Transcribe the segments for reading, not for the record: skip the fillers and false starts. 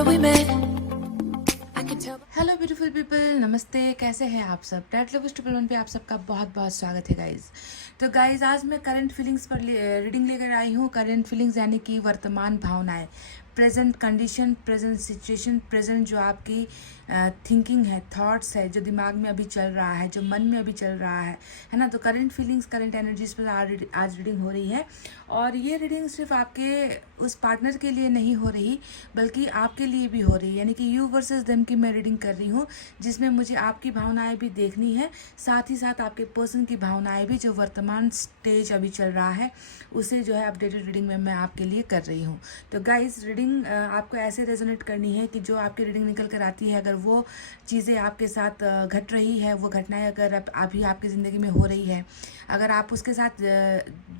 summer we met. I can tell. Hello beautiful people, नमस्ते। कैसे हैं आप सब? टैट लवर्स 111 पे आप सबका बहुत बहुत स्वागत है गाइज। तो गाइज आज मैं करंट फीलिंग्स पर रीडिंग लेकर आई हूँ। करंट फीलिंग्स यानी कि वर्तमान भावनाएं, present condition, present situation, present जो आपकी थिंकिंग है, थॉट्स है, जो दिमाग में अभी चल रहा है, जो मन में अभी चल रहा है ना। तो करंट फीलिंग्स, करंट एनर्जीज पर आज रीडिंग हो रही है। और ये रीडिंग सिर्फ आपके उस पार्टनर के लिए नहीं हो रही, बल्कि आपके लिए भी हो रही है। यानी कि यू वर्सेस देम की मैं रीडिंग कर रही हूँ, जिसमें मुझे आपकी भावनाएं भी देखनी है, साथ ही साथ आपके पर्सन की भावनाएं भी, जो वर्तमान स्टेज अभी चल रहा है, उसे जो है अपडेटेड रीडिंग में मैं आपके लिए कर रही हूँ। तो गाइस, रीडिंग आपको ऐसे रेजोनेट करनी है कि जो आपकी रीडिंग निकल कर आती है, अगर वो चीज़ें आपके साथ घट रही है, वो घटनाएं अगर अभी आपकी ज़िंदगी में हो रही है, अगर आप उसके साथ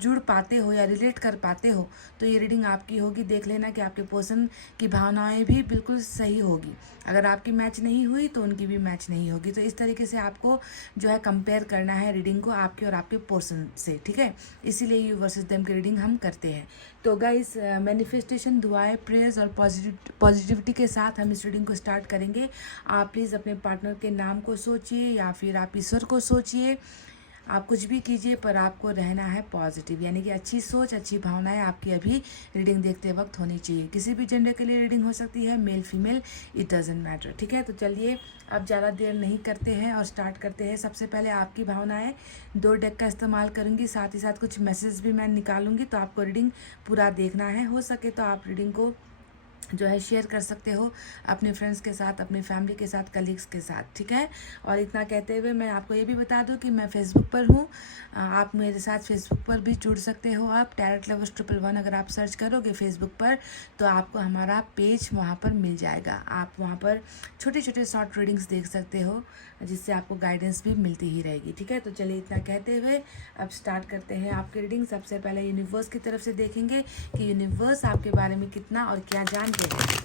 जुड़ पाते हो या रिलेट कर पाते हो, तो ये रीडिंग आपकी होगी। देख लेना कि आपके पर्सन की भावनाएं भी बिल्कुल सही होगी। अगर आपकी मैच नहीं हुई तो उनकी भी मैच नहीं होगी। तो इस तरीके से आपको जो है कंपेयर करना है रीडिंग को आपके और आपके पर्सन से, ठीक है। इसीलिए यू वर्सेस देम की रीडिंग हम करते हैं। तो गाइस, मैनिफेस्टेशन, दुआएं, प्रेयर्स और पॉजिटिविटी के साथ हम इस रीडिंग को स्टार्ट करेंगे। आप प्लीज़ अपने पार्टनर के नाम को सोचिए या फिर आप ईश्वर को सोचिए, आप कुछ भी कीजिए, पर आपको रहना है पॉजिटिव। यानी कि अच्छी सोच, अच्छी भावनाएं आपकी अभी रीडिंग देखते वक्त होनी चाहिए। किसी भी जेंडर के लिए रीडिंग हो सकती है, male female, it doesn't matter, ठीक है। तो चलिए अब ज़्यादा देर नहीं करते हैं और स्टार्ट करते हैं। सबसे पहले आपकी भावनाएं, 2 डेक का इस्तेमाल करूंगी, साथ ही साथ कुछ मैसेज भी मैं निकालूंगी। तो आपको रीडिंग पूरा देखना है। हो सके तो आप रीडिंग को जो है शेयर कर सकते हो अपने फ्रेंड्स के साथ, अपने फैमिली के साथ, कलीग्स के साथ, ठीक है। और इतना कहते हुए मैं आपको ये भी बता दूं कि मैं फेसबुक पर हूँ। आप मेरे साथ फेसबुक पर भी जुड़ सकते हो। आप टैरेट लवर्स 111 अगर आप सर्च करोगे फेसबुक पर, तो आपको हमारा पेज वहाँ पर मिल जाएगा। आप वहाँ पर छोटे छोटे शॉर्ट रीडिंग्स देख सकते हो, जिससे आपको गाइडेंस भी मिलती ही रहेगी, ठीक है। तो चलिए इतना कहते हुए अब स्टार्ट करते हैं आपकी रीडिंग। सबसे पहले यूनिवर्स की तरफ से देखेंगे कि यूनिवर्स आपके बारे में कितना और क्या जानते हैं।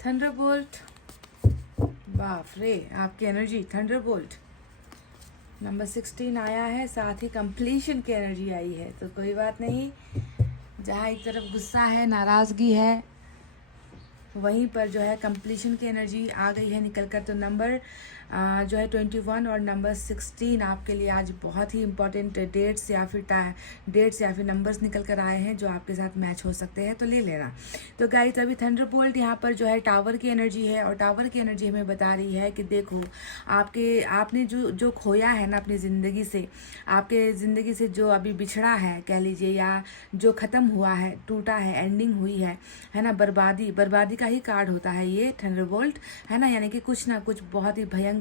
थंडरबोल्ट, बाप रे, आपकी एनर्जी थंडरबोल्ट नंबर 16 आया है, साथ ही कंप्लीशन की एनर्जी आई है। तो कोई बात नहीं, जहाँ एक तरफ गुस्सा है, नाराज़गी है, वहीं पर जो है कंप्लीशन की एनर्जी आ गई है निकल कर। तो नंबर जो है 21 और नंबर 16 आपके लिए आज बहुत ही इंपॉर्टेंट डेट्स या फिर नंबर्स निकल कर आए हैं, जो आपके साथ मैच हो सकते हैं, तो ले लेना। तो गाइस, अभी थंडरबोल्ट यहाँ पर जो है टावर की एनर्जी है, और टावर की एनर्जी हमें बता रही है कि देखो, आपने जो खोया है ना अपनी ज़िंदगी से, आपके ज़िंदगी से जो अभी बिछड़ा है कह लीजिए, या जो ख़त्म हुआ है, टूटा है, एंडिंग हुई है ना। बर्बादी का ही कार्ड होता है ये थंडरबोल्ट, है ना। यानी कि कुछ ना कुछ बहुत ही भयंकर,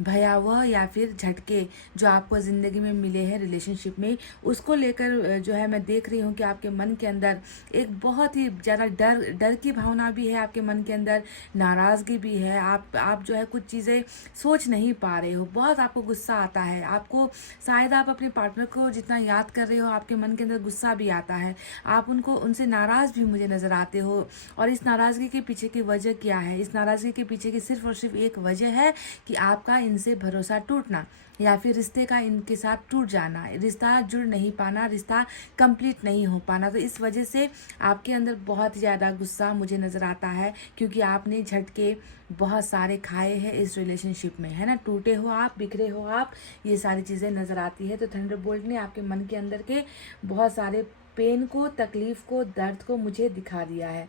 भयावह या फिर झटके जो आपको ज़िंदगी में मिले हैं रिलेशनशिप में, उसको लेकर जो है मैं देख रही हूँ कि आपके मन के अंदर एक बहुत ही ज़्यादा डर की भावना भी है, आपके मन के अंदर नाराज़गी भी है। आप जो है कुछ चीज़ें सोच नहीं पा रहे हो, बहुत आपको गुस्सा आता है। आपको शायद आप अपने पार्टनर को जितना याद कर रहे हो, आपके मन के अंदर गुस्सा भी आता है, आप उनसे नाराज़ भी मुझे नज़र आते हो। और इस नाराज़गी के पीछे की वजह क्या है? इस नाराज़गी के पीछे की सिर्फ और सिर्फ एक वजह है कि आपका इनसे भरोसा टूटना, या फिर रिश्ते का इनके साथ टूट जाना, रिश्ता जुड़ नहीं पाना, रिश्ता कंप्लीट नहीं हो पाना। तो इस वजह से आपके अंदर बहुत ज़्यादा गुस्सा मुझे नज़र आता है, क्योंकि आपने झटके बहुत सारे खाए हैं इस रिलेशनशिप में, है ना। टूटे हो आप, बिखरे हो आप, ये सारी चीज़ें नज़र आती है। तो थंडरबोल्ट ने आपके मन के अंदर के बहुत सारे पेन को, तकलीफ को, दर्द को मुझे दिखा दिया है।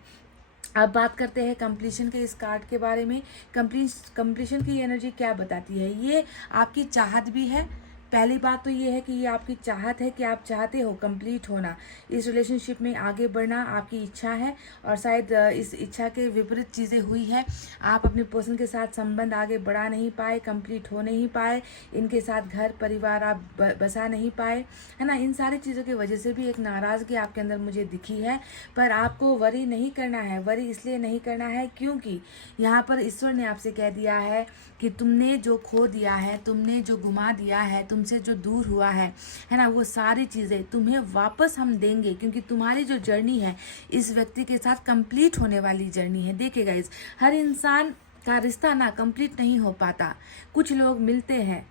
अब बात करते हैं कंप्लीशन के इस कार्ड के बारे में। कंप्लीशन की एनर्जी क्या बताती है? ये आपकी चाहत भी है, पहली बात तो ये है कि ये आपकी चाहत है कि आप चाहते हो कंप्लीट होना, इस रिलेशनशिप में आगे बढ़ना आपकी इच्छा है, और शायद इस इच्छा के विपरीत चीज़ें हुई है। आप अपने पर्सन के साथ संबंध आगे बढ़ा नहीं पाए, कंप्लीट हो नहीं पाए, इनके साथ घर परिवार आप बसा नहीं पाए, है ना। इन सारी चीज़ों की वजह से भी एक नाराज़गी आपके अंदर मुझे दिखी है। पर आपको वरी नहीं करना है। वरी इसलिए नहीं करना है क्योंकि यहाँ पर ईश्वर ने आपसे कह दिया है कि तुमने जो खो दिया है, तुमने जो गुमा दिया है, तुमसे जो दूर हुआ है ना, वो सारी चीज़ें तुम्हें वापस हम देंगे, क्योंकि तुम्हारी जो जर्नी है इस व्यक्ति के साथ कंप्लीट होने वाली जर्नी है। देखिए गाइस, हर इंसान का रिश्ता ना कंप्लीट नहीं हो पाता। कुछ लोग मिलते हैं,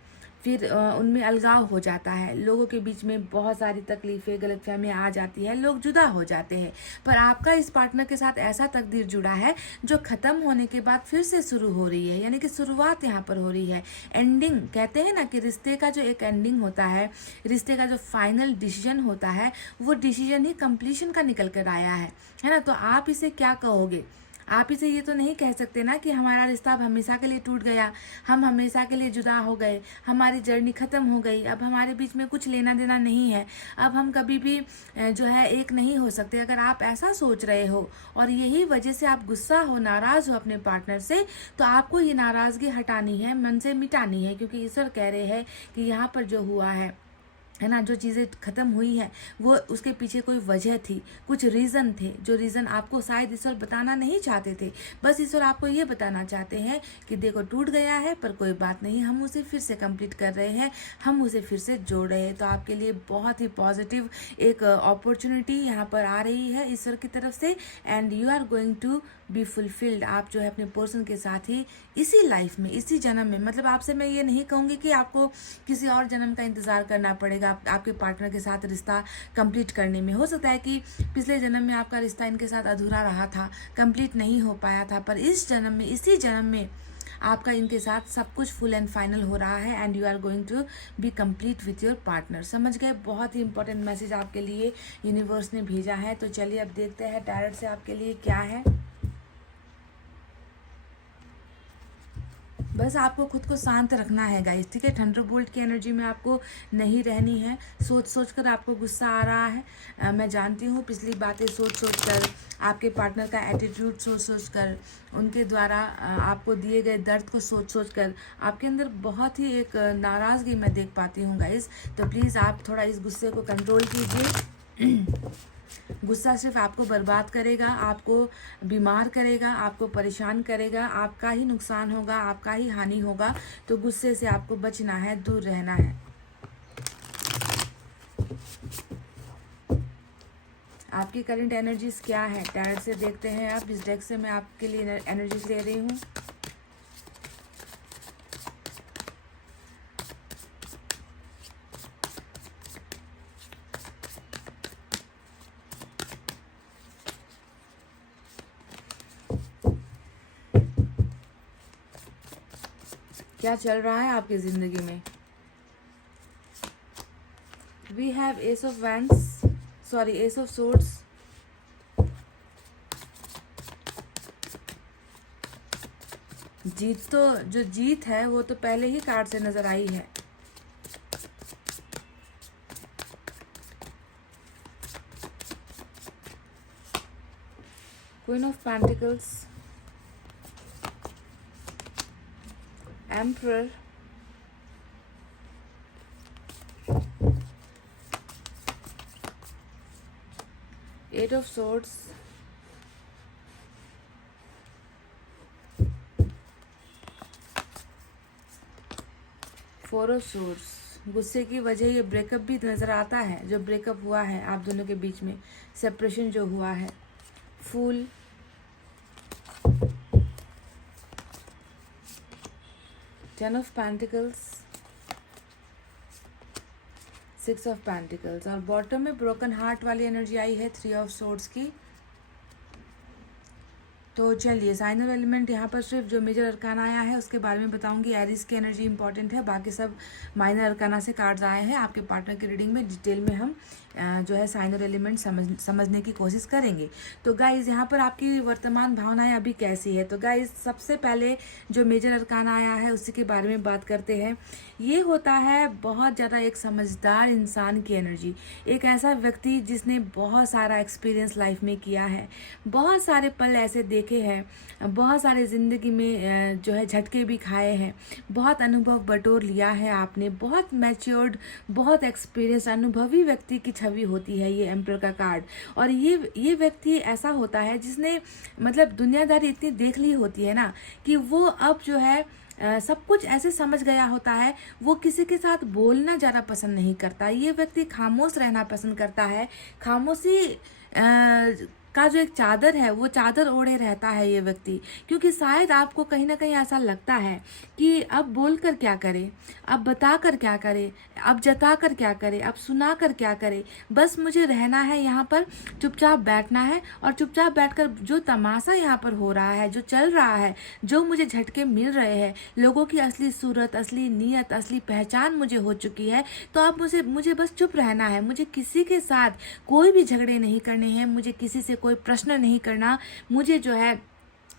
फिर उनमें अलगाव हो जाता है, लोगों के बीच में बहुत सारी तकलीफ़ें गलतफहमियाँ आ जाती है, लोग जुदा हो जाते हैं। पर आपका इस पार्टनर के साथ ऐसा तकदीर जुड़ा है जो ख़त्म होने के बाद फिर से शुरू हो रही है, यानी कि शुरुआत यहाँ पर हो रही है। एंडिंग कहते हैं ना कि रिश्ते का जो एक एंडिंग होता है, रिश्ते का जो फाइनल डिसीजन होता है, वो डिसीजन ही कंप्लीशन का निकल कर आया है ना। तो आप इसे क्या कहोगे? आप इसे ये तो नहीं कह सकते ना कि हमारा रिश्ता अब हमेशा के लिए टूट गया, हम हमेशा के लिए जुदा हो गए, हमारी जर्नी ख़त्म हो गई, अब हमारे बीच में कुछ लेना देना नहीं है, अब हम कभी भी जो है एक नहीं हो सकते। अगर आप ऐसा सोच रहे हो और यही वजह से आप गुस्सा हो, नाराज़ हो अपने पार्टनर से, तो आपको ये नाराज़गी हटानी है, मन से मिटानी है, क्योंकि ईश्वर कह रहे हैं कि यहाँ पर जो हुआ है ना, जो चीज़ें ख़त्म हुई हैं, वो उसके पीछे कोई वजह थी, कुछ रीज़न थे, जो रीज़न आपको शायद ईश्वर बताना नहीं चाहते थे। बस ईश्वर आपको ये बताना चाहते हैं कि देखो टूट गया है, पर कोई बात नहीं, हम उसे फिर से कंप्लीट कर रहे हैं, हम उसे फिर से जोड़ रहे हैं। तो आपके लिए बहुत ही पॉजिटिव एक अपॉर्चुनिटी यहाँ पर आ रही है ईश्वर की तरफ से, and you are going to be fulfilled. आप जो है अपने पर्सन के साथ ही इसी लाइफ में, इसी जन्म में, मतलब आपसे मैं ये नहीं कहूँगी कि आपको किसी और जन्म का इंतज़ार करना पड़ेगा आपके पार्टनर के साथ रिश्ता कंप्लीट करने में। हो सकता है कि पिछले जन्म में आपका रिश्ता इनके साथ अधूरा रहा था, कंप्लीट नहीं हो पाया था, पर इस जन्म में, इसी जन्म में आपका इनके साथ सब कुछ फुल एंड फाइनल हो रहा है, and you are going to be complete with your partner. समझ गए? बहुत ही इंपॉर्टेंट मैसेज आपके लिए यूनिवर्स ने भेजा है। तो चलिए अब देखते हैं टैरोट से आपके लिए क्या है। बस आपको खुद को शांत रखना है गाइस, ठीक है। थंडरबोल्ट की एनर्जी में आपको नहीं रहनी है। सोच सोच कर आपको गुस्सा आ रहा है, मैं जानती हूँ। पिछली बातें सोच सोच कर, आपके पार्टनर का एटीट्यूड सोच सोच कर, उनके द्वारा आपको दिए गए दर्द को सोच सोच कर आपके अंदर बहुत ही एक नाराज़गी मैं देख पाती हूँ गाइस। तो प्लीज़ आप थोड़ा इस गुस्से को कंट्रोल कीजिए। गुस्सा सिर्फ आपको बर्बाद करेगा, आपको बीमार करेगा, आपको परेशान करेगा, आपका ही नुकसान होगा, आपका ही हानि होगा। तो गुस्से से आपको बचना है, दूर रहना है। आपकी करंट एनर्जीज क्या है टैरोट से देखते हैं आप। इस डेक से मैं आपके लिए एनर्जीज ले रही हूँ। क्या चल रहा है आपकी जिंदगी में? We have ace of wands, sorry ace of swords, जीत तो जो जीत है वो तो पहले ही कार्ड से नजर आई है। Queen of pentacles, emperor, eight of swords, four of swords. गुस्से की वजह ये ब्रेकअप भी नजर आता है, जो ब्रेकअप हुआ है आप दोनों के बीच में, सेपरेशन जो हुआ है। Fool, ten of pentacles, six of pentacles, और बॉटम में ब्रोकन हार्ट वाली एनर्जी आई है, थ्री ऑफ सोर्ड्स की, तो चलिए, साइन और एलिमेंट यहाँ पर सिर्फ जो मेजर अरकाना आया है उसके बारे में बताऊंगी। एरीज की एनर्जी इंपॉर्टेंट है, बाकी सब माइनर अरकाना से कार्ड्स आए हैं। आपके पार्टनर की रीडिंग में डिटेल में हम जो है साइन और एलिमेंट समझने की कोशिश करेंगे। तो गाइज यहाँ पर आपकी वर्तमान भावनाएं अभी कैसी है। तो गाइज सबसे पहले जो मेजर अरकाना आया है उसी के बारे में बात करते हैं। ये होता है बहुत ज़्यादा एक समझदार इंसान की एनर्जी, एक ऐसा व्यक्ति जिसने बहुत सारा एक्सपीरियंस लाइफ में किया है, बहुत सारे पल ऐसे देखे हैं, बहुत सारे ज़िंदगी में जो है झटके भी खाए हैं, बहुत अनुभव बटोर लिया है आपने, बहुत मैच्योर्ड, बहुत एक्सपीरियंस अनुभवी व्यक्ति की छवि होती है ये एम्परर का कार्ड। और ये व्यक्ति ऐसा होता है जिसने मतलब दुनियादारी इतनी देख ली होती है ना कि वो अब जो है सब कुछ ऐसे समझ गया होता है। वो किसी के साथ बोलना ज़्यादा पसंद नहीं करता, ये व्यक्ति खामोश रहना पसंद करता है। खामोशी का जो एक चादर है वो चादर ओढ़े रहता है ये व्यक्ति, क्योंकि शायद आपको कहीं ना कहीं ऐसा लगता है कि अब बोल कर क्या करे, अब बता कर क्या करे, अब जता कर क्या करे, अब सुना कर क्या करे। बस मुझे रहना है यहाँ पर, चुपचाप बैठना है और चुपचाप बैठकर जो तमाशा यहाँ पर हो रहा है, जो चल रहा है, जो मुझे झटके मिल रहे हैं, लोगों की असली सूरत, असली नीयत, असली पहचान मुझे हो चुकी है। तो अब मुझे बस चुप रहना है, मुझे किसी के साथ कोई भी झगड़े नहीं करने हैं, मुझे किसी से कोई प्रश्न नहीं करना, मुझे जो है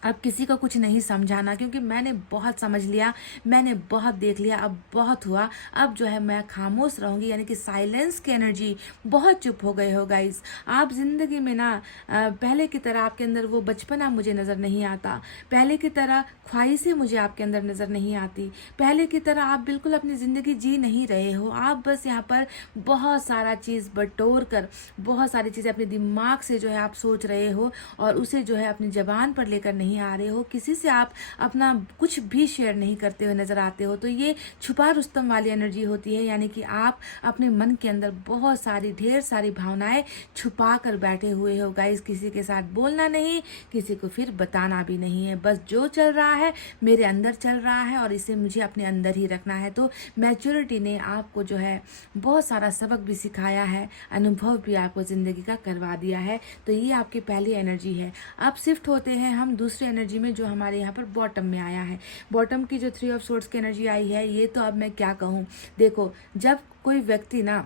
अब किसी को कुछ नहीं समझाना, क्योंकि मैंने बहुत समझ लिया, मैंने बहुत देख लिया, अब बहुत हुआ, अब जो है मैं खामोश रहूँगी। यानी कि साइलेंस की एनर्जी, बहुत चुप हो गए हो गाइस आप ज़िंदगी में ना। पहले की तरह आपके अंदर वो बचपना मुझे नज़र नहीं आता, पहले की तरह ख्वाहिशें मुझे आपके अंदर नज़र नहीं आती, पहले की तरह आप बिल्कुल अपनी ज़िंदगी जी नहीं रहे हो। आप बस यहाँ पर बहुत सारा चीज़ बटोर कर, बहुत सारी चीज़ें अपने दिमाग से जो है आप सोच रहे हो और उसे जो है अपनी ज़बान पर लेकर नहीं आ रहे हो। किसी से आप अपना कुछ भी शेयर नहीं करते हुए नज़र आते हो। तो ये छुपा रुस्तम वाली एनर्जी होती है, यानी कि आप अपने मन के अंदर बहुत सारी ढेर सारी भावनाएं छुपा कर बैठे हुए हो गाइस। किसी के साथ बोलना नहीं, किसी को फिर बताना भी नहीं है, बस जो चल रहा है मेरे अंदर चल रहा है और इसे मुझे अपने अंदर ही रखना है। तो मैच्योरिटी ने आपको जो है बहुत सारा सबक भी सिखाया है, अनुभव भी आपको ज़िंदगी का करवा दिया है। तो ये आपकी पहली एनर्जी है। अब शिफ्ट होते हैं हम दूसरी एनर्जी में, जो हमारे यहाँ पर बॉटम में आया है। बॉटम की जो 3 ऑफ सोर्ड्स की एनर्जी आई है, ये तो अब मैं क्या कहूँ। देखो, जब कोई व्यक्ति ना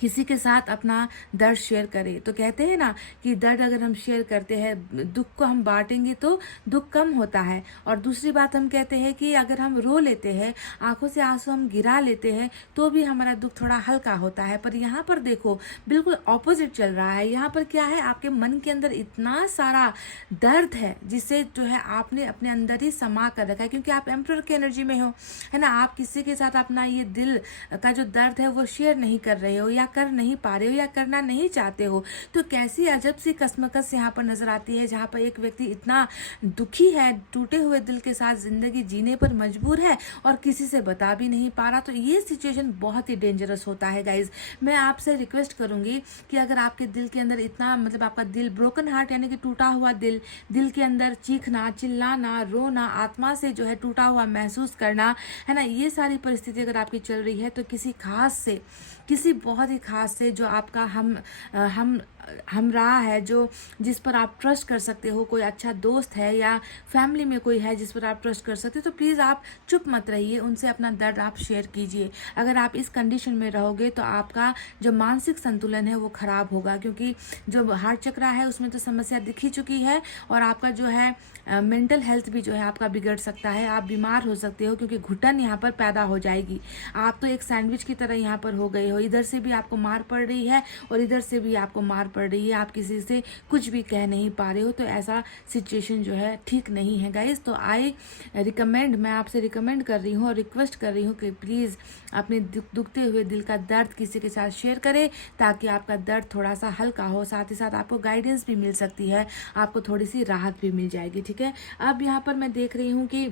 किसी के साथ अपना दर्द शेयर करे, तो कहते हैं ना कि दर्द अगर हम शेयर करते हैं, दुख को हम बांटेंगे तो दुख कम होता है। और दूसरी बात हम कहते हैं कि अगर हम रो लेते हैं, आंखों से आंसू हम गिरा लेते हैं, तो भी हमारा दुख थोड़ा हल्का होता है। पर यहाँ पर देखो, बिल्कुल ऑपोजिट चल रहा है। यहाँ पर क्या है, आपके मन के अंदर इतना सारा दर्द है जिसे जो है आपने अपने अंदर ही समा कर रखा है, क्योंकि आप एम्परर की एनर्जी में हो, है ना। आप किसी के साथ अपना ये दिल का जो दर्द है वो शेयर नहीं कर रहे हो, या कर नहीं पा रहे हो, या करना नहीं चाहते हो। तो कैसी अजब सी कसमकस यहाँ पर नजर आती है, जहाँ पर एक व्यक्ति इतना दुखी है, टूटे हुए दिल के साथ जिंदगी जीने पर मजबूर है और किसी से बता भी नहीं पा रहा। तो ये सिचुएशन बहुत ही डेंजरस होता है गाइज। मैं आपसे रिक्वेस्ट करूंगी कि अगर आपके दिल के अंदर इतना मतलब आपका दिल ब्रोकन हार्ट, यानी कि टूटा हुआ दिल के अंदर चीखना, चिल्लाना, रोना, आत्मा से जो है टूटा हुआ महसूस करना, है ना, ये सारी परिस्थिति अगर आपकी चल रही है, तो किसी खास से, किसी बहुत ही खास से, जो आपका हम रहा है, जो जिस पर आप ट्रस्ट कर सकते हो, कोई अच्छा दोस्त है या फैमिली में कोई है जिस पर आप ट्रस्ट कर सकते हो, तो प्लीज़ आप चुप मत रहिए, उनसे अपना दर्द आप शेयर कीजिए। अगर आप इस कंडीशन में रहोगे तो आपका जो मानसिक संतुलन है वो खराब होगा, क्योंकि जो हार्ट चक्र है उसमें तो समस्या दिख ही चुकी है और आपका जो है मेंटल हेल्थ भी जो है आपका बिगड़ सकता है, आप बीमार हो सकते हो, क्योंकि घुटन यहाँ पर पैदा हो जाएगी। आप तो एक सैंडविच की तरह यहाँ पर हो गए हो, इधर से भी आपको मार पड़ रही है और इधर से भी आपको मार पड़ रही है, आप किसी से कुछ भी कह नहीं पा रहे हो। तो ऐसा सिचुएशन जो है ठीक नहीं है गाइस। तो मैं आपसे रिकमेंड कर रही हूँ और रिक्वेस्ट कर रही हूँ कि प्लीज़ अपने दुखते हुए दिल का दर्द किसी के साथ शेयर करें, ताकि आपका दर्द थोड़ा सा हल्का हो, साथ ही साथ आपको गाइडेंस भी मिल सकती है, आपको थोड़ी सी राहत भी मिल जाएगी। ठीक है, अब यहाँ पर मैं देख रही हूँ कि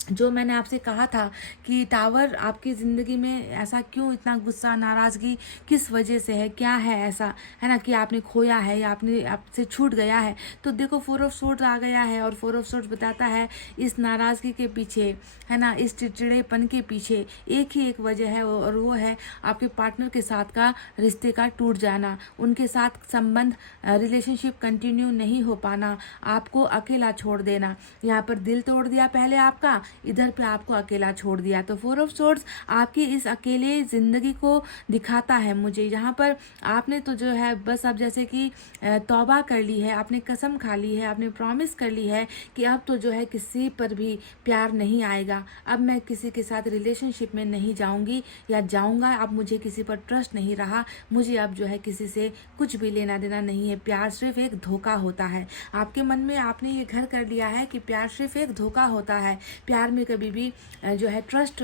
जो मैंने आपसे कहा था कि टावर आपकी ज़िंदगी में ऐसा क्यों, इतना गुस्सा नाराज़गी किस वजह से है, क्या है ऐसा, है ना, कि आपने खोया है या आपने आपसे छूट गया है। तो देखो 4 ऑफ सोर्ड्स आ गया है, और 4 ऑफ सोर्ड्स बताता है इस नाराज़गी के पीछे, है ना, इस चिड़चिड़ेपन के पीछे एक ही एक वजह है, और वो है आपके पार्टनर के साथ का रिश्ते का टूट जाना, उनके साथ संबंध, रिलेशनशिप कंटिन्यू नहीं हो पाना, आपको अकेला छोड़ देना। यहाँ पर दिल तोड़ दिया पहले आपका, इधर पे आपको अकेला छोड़ दिया। तो 4 ऑफ सोर्ड्स आपकी इस अकेले ज़िंदगी को दिखाता है मुझे। यहाँ पर आपने तो जो है बस अब जैसे कि तौबा कर ली है, आपने कसम खा ली है, आपने प्रॉमिस कर ली है कि अब तो जो है किसी पर भी प्यार नहीं आएगा, अब मैं किसी के साथ रिलेशनशिप में नहीं जाऊंगी या जाऊंगा, अब मुझे किसी पर ट्रस्ट नहीं रहा, मुझे अब जो है किसी से कुछ भी लेना देना नहीं है। प्यार सिर्फ एक धोखा होता है। आपके मन में आपने ये घर कर लिया है कि प्यार सिर्फ एक धोखा होता है। प्यार में कभी भी जो है ट्रस्ट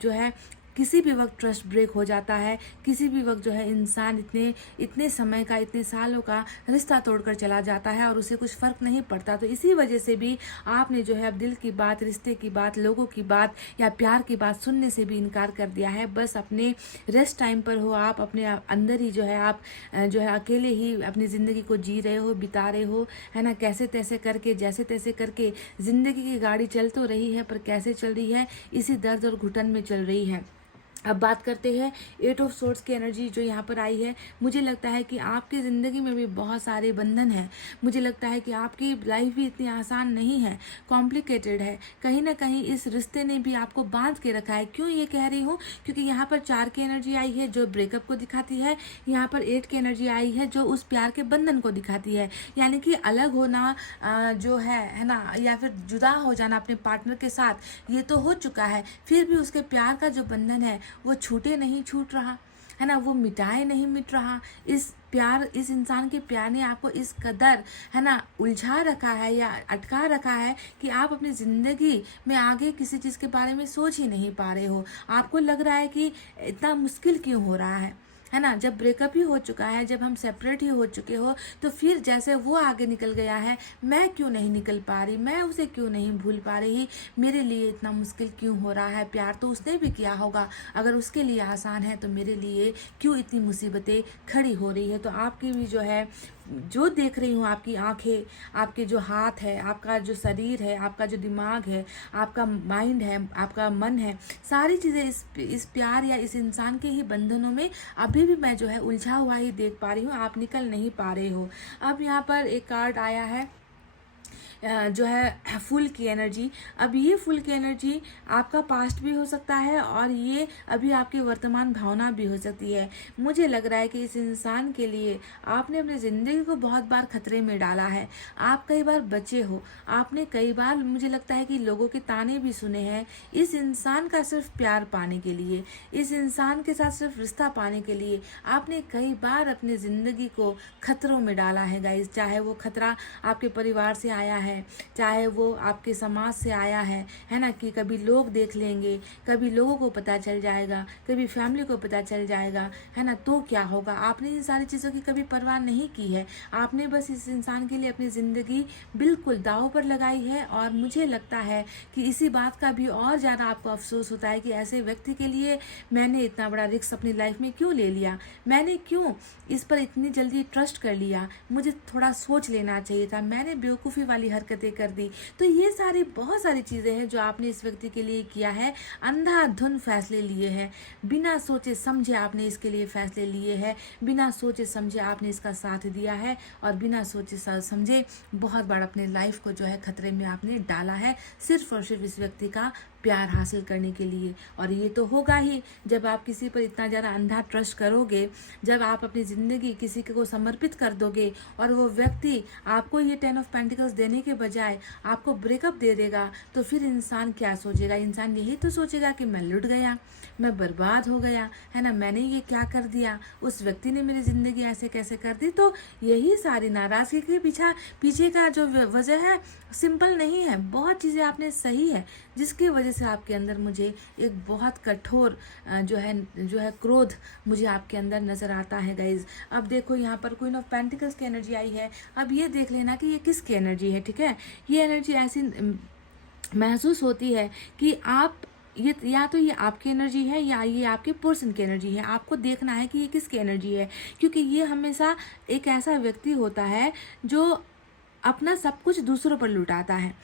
जो है किसी भी वक्त ट्रस्ट ब्रेक हो जाता है, किसी भी वक्त जो है इंसान इतने इतने समय का, इतने सालों का रिश्ता तोड़कर चला जाता है और उसे कुछ फ़र्क नहीं पड़ता। तो इसी वजह से भी आपने जो है अब दिल की बात, रिश्ते की बात, लोगों की बात या प्यार की बात सुनने से भी इनकार कर दिया है। बस अपने रेस्ट टाइम पर हो, आप अपने अंदर ही जो है आप जो है अकेले ही अपनी ज़िंदगी को जी रहे हो, बिता रहे हो, है ना, कैसे तैसे करके, जैसे तैसे करके ज़िंदगी की गाड़ी चल तो रही है, पर कैसे चल रही है, इसी दर्द और घुटन में चल रही है। अब बात करते हैं 8 ऑफ सोर्ड्स की एनर्जी जो यहाँ पर आई है। मुझे लगता है कि आपकी ज़िंदगी में भी बहुत सारे बंधन हैं। मुझे लगता है कि आपकी लाइफ भी इतनी आसान नहीं है, कॉम्प्लिकेटेड है। कहीं ना कहीं इस रिश्ते ने भी आपको बांध के रखा है। क्यों ये कह रही हूँ? क्योंकि यहाँ पर 4 की एनर्जी आई है जो ब्रेकअप को दिखाती है, यहाँ पर 8 की एनर्जी आई है जो उस प्यार के बंधन को दिखाती है। यानी कि अलग होना जो है ना, या फिर जुदा हो जाना अपने पार्टनर के साथ, ये तो हो चुका है, फिर भी उसके प्यार का जो बंधन है वो छूटे नहीं छूट रहा, है ना, वो मिटाए नहीं मिट रहा। इस प्यार, इस इंसान के प्यार ने आपको इस कदर, है ना, उलझा रखा है या अटका रखा है कि आप अपनी ज़िंदगी में आगे किसी चीज़ के बारे में सोच ही नहीं पा रहे हो। आपको लग रहा है कि इतना मुश्किल क्यों हो रहा है ना। जब ब्रेकअप ही हो चुका है, जब हम सेपरेट ही हो चुके हो, तो फिर जैसे वो आगे निकल गया है, मैं क्यों नहीं निकल पा रही, मैं उसे क्यों नहीं भूल पा रही, मेरे लिए इतना मुश्किल क्यों हो रहा है। प्यार तो उसने भी किया होगा, अगर उसके लिए आसान है तो मेरे लिए क्यों इतनी मुसीबतें खड़ी हो रही है। तो आपकी भी जो है, जो देख रही हूँ, आपकी आंखें, आपके जो हाथ है, आपका जो शरीर है, आपका जो दिमाग है, आपका माइंड है, आपका मन है, सारी चीज़ें इस प्यार या इस इंसान के ही बंधनों में अभी भी मैं जो है उलझा हुआ ही देख पा रही हूँ। आप निकल नहीं पा रहे हो। अब यहाँ पर एक कार्ड आया है जो है फुल की एनर्जी। अब ये फुल की एनर्जी आपका पास्ट भी हो सकता है और ये अभी आपकी वर्तमान भावना भी हो सकती है। मुझे लग रहा है कि इस इंसान के लिए आपने अपनी ज़िंदगी को बहुत बार खतरे में डाला है। आप कई बार बचे हो, आपने कई बार, मुझे लगता है कि लोगों के ताने भी सुने हैं इस इंसान का सिर्फ प्यार पाने के लिए, इस इंसान के साथ सिर्फ रिश्ता पाने के लिए आपने कई बार अपनी ज़िंदगी को खतरों में डाला है गाइस। चाहे वो खतरा आपके परिवार से आया है, चाहे वो आपके समाज से आया है ना, कि कभी लोग देख लेंगे, कभी लोगों को पता चल जाएगा, कभी फैमिली को पता चल जाएगा, है ना, तो क्या होगा। आपने इन सारी चीज़ों की कभी परवाह नहीं की है। आपने बस इस इंसान के लिए अपनी ज़िंदगी बिल्कुल दांव पर लगाई है। और मुझे लगता है कि इसी बात का भी और ज़्यादा आपको अफसोस होता है कि ऐसे व्यक्ति के लिए मैंने इतना बड़ा रिस्क अपनी लाइफ में क्यों ले लिया, मैंने क्यों इस पर इतनी जल्दी ट्रस्ट कर लिया, मुझे थोड़ा सोच लेना चाहिए था, मैंने बेवकूफ़ी वाली हरकतें कर दी। तो ये सारी बहुत सारी चीज़ें हैं जो आपने इस व्यक्ति के लिए किया है। अंधाधुन फैसले लिए हैं, बिना सोचे समझे आपने इसके लिए फैसले लिए हैं, बिना सोचे समझे आपने इसका साथ दिया है, और बिना सोचे समझे बहुत बार अपने लाइफ को जो है खतरे में आपने डाला है, सिर्फ और सिर्फ इस व्यक्ति का प्यार हासिल करने के लिए। और ये तो होगा ही जब आप किसी पर इतना ज़्यादा अंधा ट्रस्ट करोगे, जब आप अपनी ज़िंदगी किसी को समर्पित कर दोगे और वो व्यक्ति आपको ये 10 ऑफ पेंटिकल्स देने के बजाय आपको ब्रेकअप दे देगा, तो फिर इंसान क्या सोचेगा? इंसान यही तो सोचेगा कि मैं लुट गया, मैं बर्बाद हो गया, है ना, मैंने ये क्या कर दिया, उस व्यक्ति ने मेरी ज़िंदगी ऐसे कैसे कर दी। तो यही सारी नाराज़गी के पीछे का जो वजह है सिंपल नहीं है, बहुत चीज़ें आपने सही है जिसकी वजह से आपके अंदर मुझे एक बहुत कठोर जो है क्रोध मुझे आपके अंदर नज़र आता है गाइज। अब देखो यहाँ पर क्वीन ऑफ पेंटिकल्स की एनर्जी आई है। अब ये देख लेना कि ये किसकी एनर्जी है, ठीक है। ये एनर्जी ऐसी महसूस होती है कि आप ये या तो ये आपकी एनर्जी है या ये आपके पर्सन की एनर्जी है। आपको देखना है कि ये किसकी एनर्जी है, क्योंकि ये हमेशा एक ऐसा व्यक्ति होता है जो अपना सब कुछ दूसरों पर लुटाता है।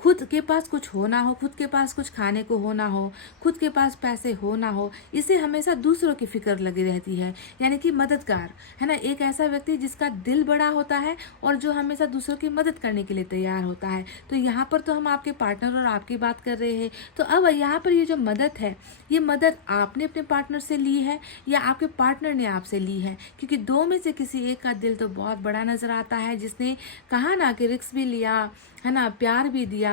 खुद के पास कुछ हो ना हो, खुद के पास कुछ खाने को हो ना हो, खुद के पास पैसे हो ना हो, इसे हमेशा दूसरों की फिक्र लगी रहती है, यानी कि मददगार, है ना। एक ऐसा व्यक्ति जिसका दिल बड़ा होता है और जो हमेशा दूसरों की मदद करने के लिए तैयार होता है। तो यहाँ पर तो हम आपके पार्टनर और आपकी बात कर रहे हैं। तो अब यहाँ पर ये जो मदद है, ये मदद आपने अपने पार्टनर से ली है या आपके पार्टनर ने आपसे ली है, क्योंकि दो में से किसी एक का दिल तो बहुत बड़ा नजर आता है, जिसने कहा ना कि रिस्क भी लिया, है ना, प्यार भी दिया,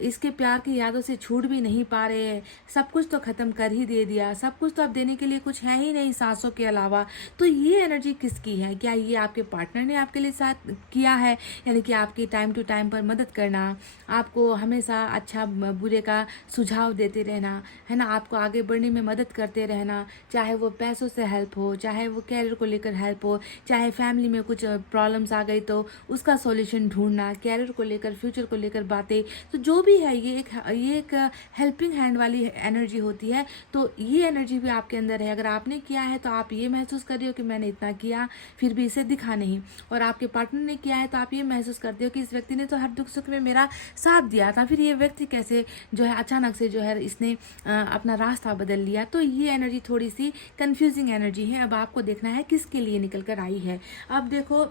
इसके प्यार की यादों से छूट भी नहीं पा रहे हैं, सब कुछ तो खत्म कर ही दे दिया, सब कुछ तो अब देने के लिए कुछ है ही नहीं सांसों के अलावा। तो ये एनर्जी किसकी है? क्या ये आपके पार्टनर ने आपके लिए साथ किया है, यानी कि आपकी टाइम टू टाइम पर मदद करना, आपको हमेशा अच्छा बुरे का सुझाव देते रहना, है ना, आपको आगे बढ़ने में मदद करते रहना, चाहे वो पैसों से हेल्प हो, चाहे वो कैरियर को लेकर हेल्प हो, चाहे फैमिली में कुछ प्रॉब्लम्स आ गई तो उसका सॉल्यूशन ढूंढना, कैरियर को लेकर, फ्यूचर को लेकर बातें। तो जो भी है ये एक हेल्पिंग हैंड वाली एनर्जी होती है। तो ये एनर्जी भी आपके अंदर है। अगर आपने किया है तो आप ये महसूस कर रहे हो कि मैंने इतना किया फिर भी इसे दिखा नहीं, और आपके पार्टनर ने किया है तो आप ये महसूस करते हो कि इस व्यक्ति ने तो हर दुख सुख में मेरा साथ दिया था, फिर ये व्यक्ति कैसे जो है अचानक से जो है इसने अपना रास्ता बदल लिया। तो ये एनर्जी थोड़ी सी कंफ्यूजिंग एनर्जी है। अब आपको देखना है किसके लिए निकल कर आई है। अब देखो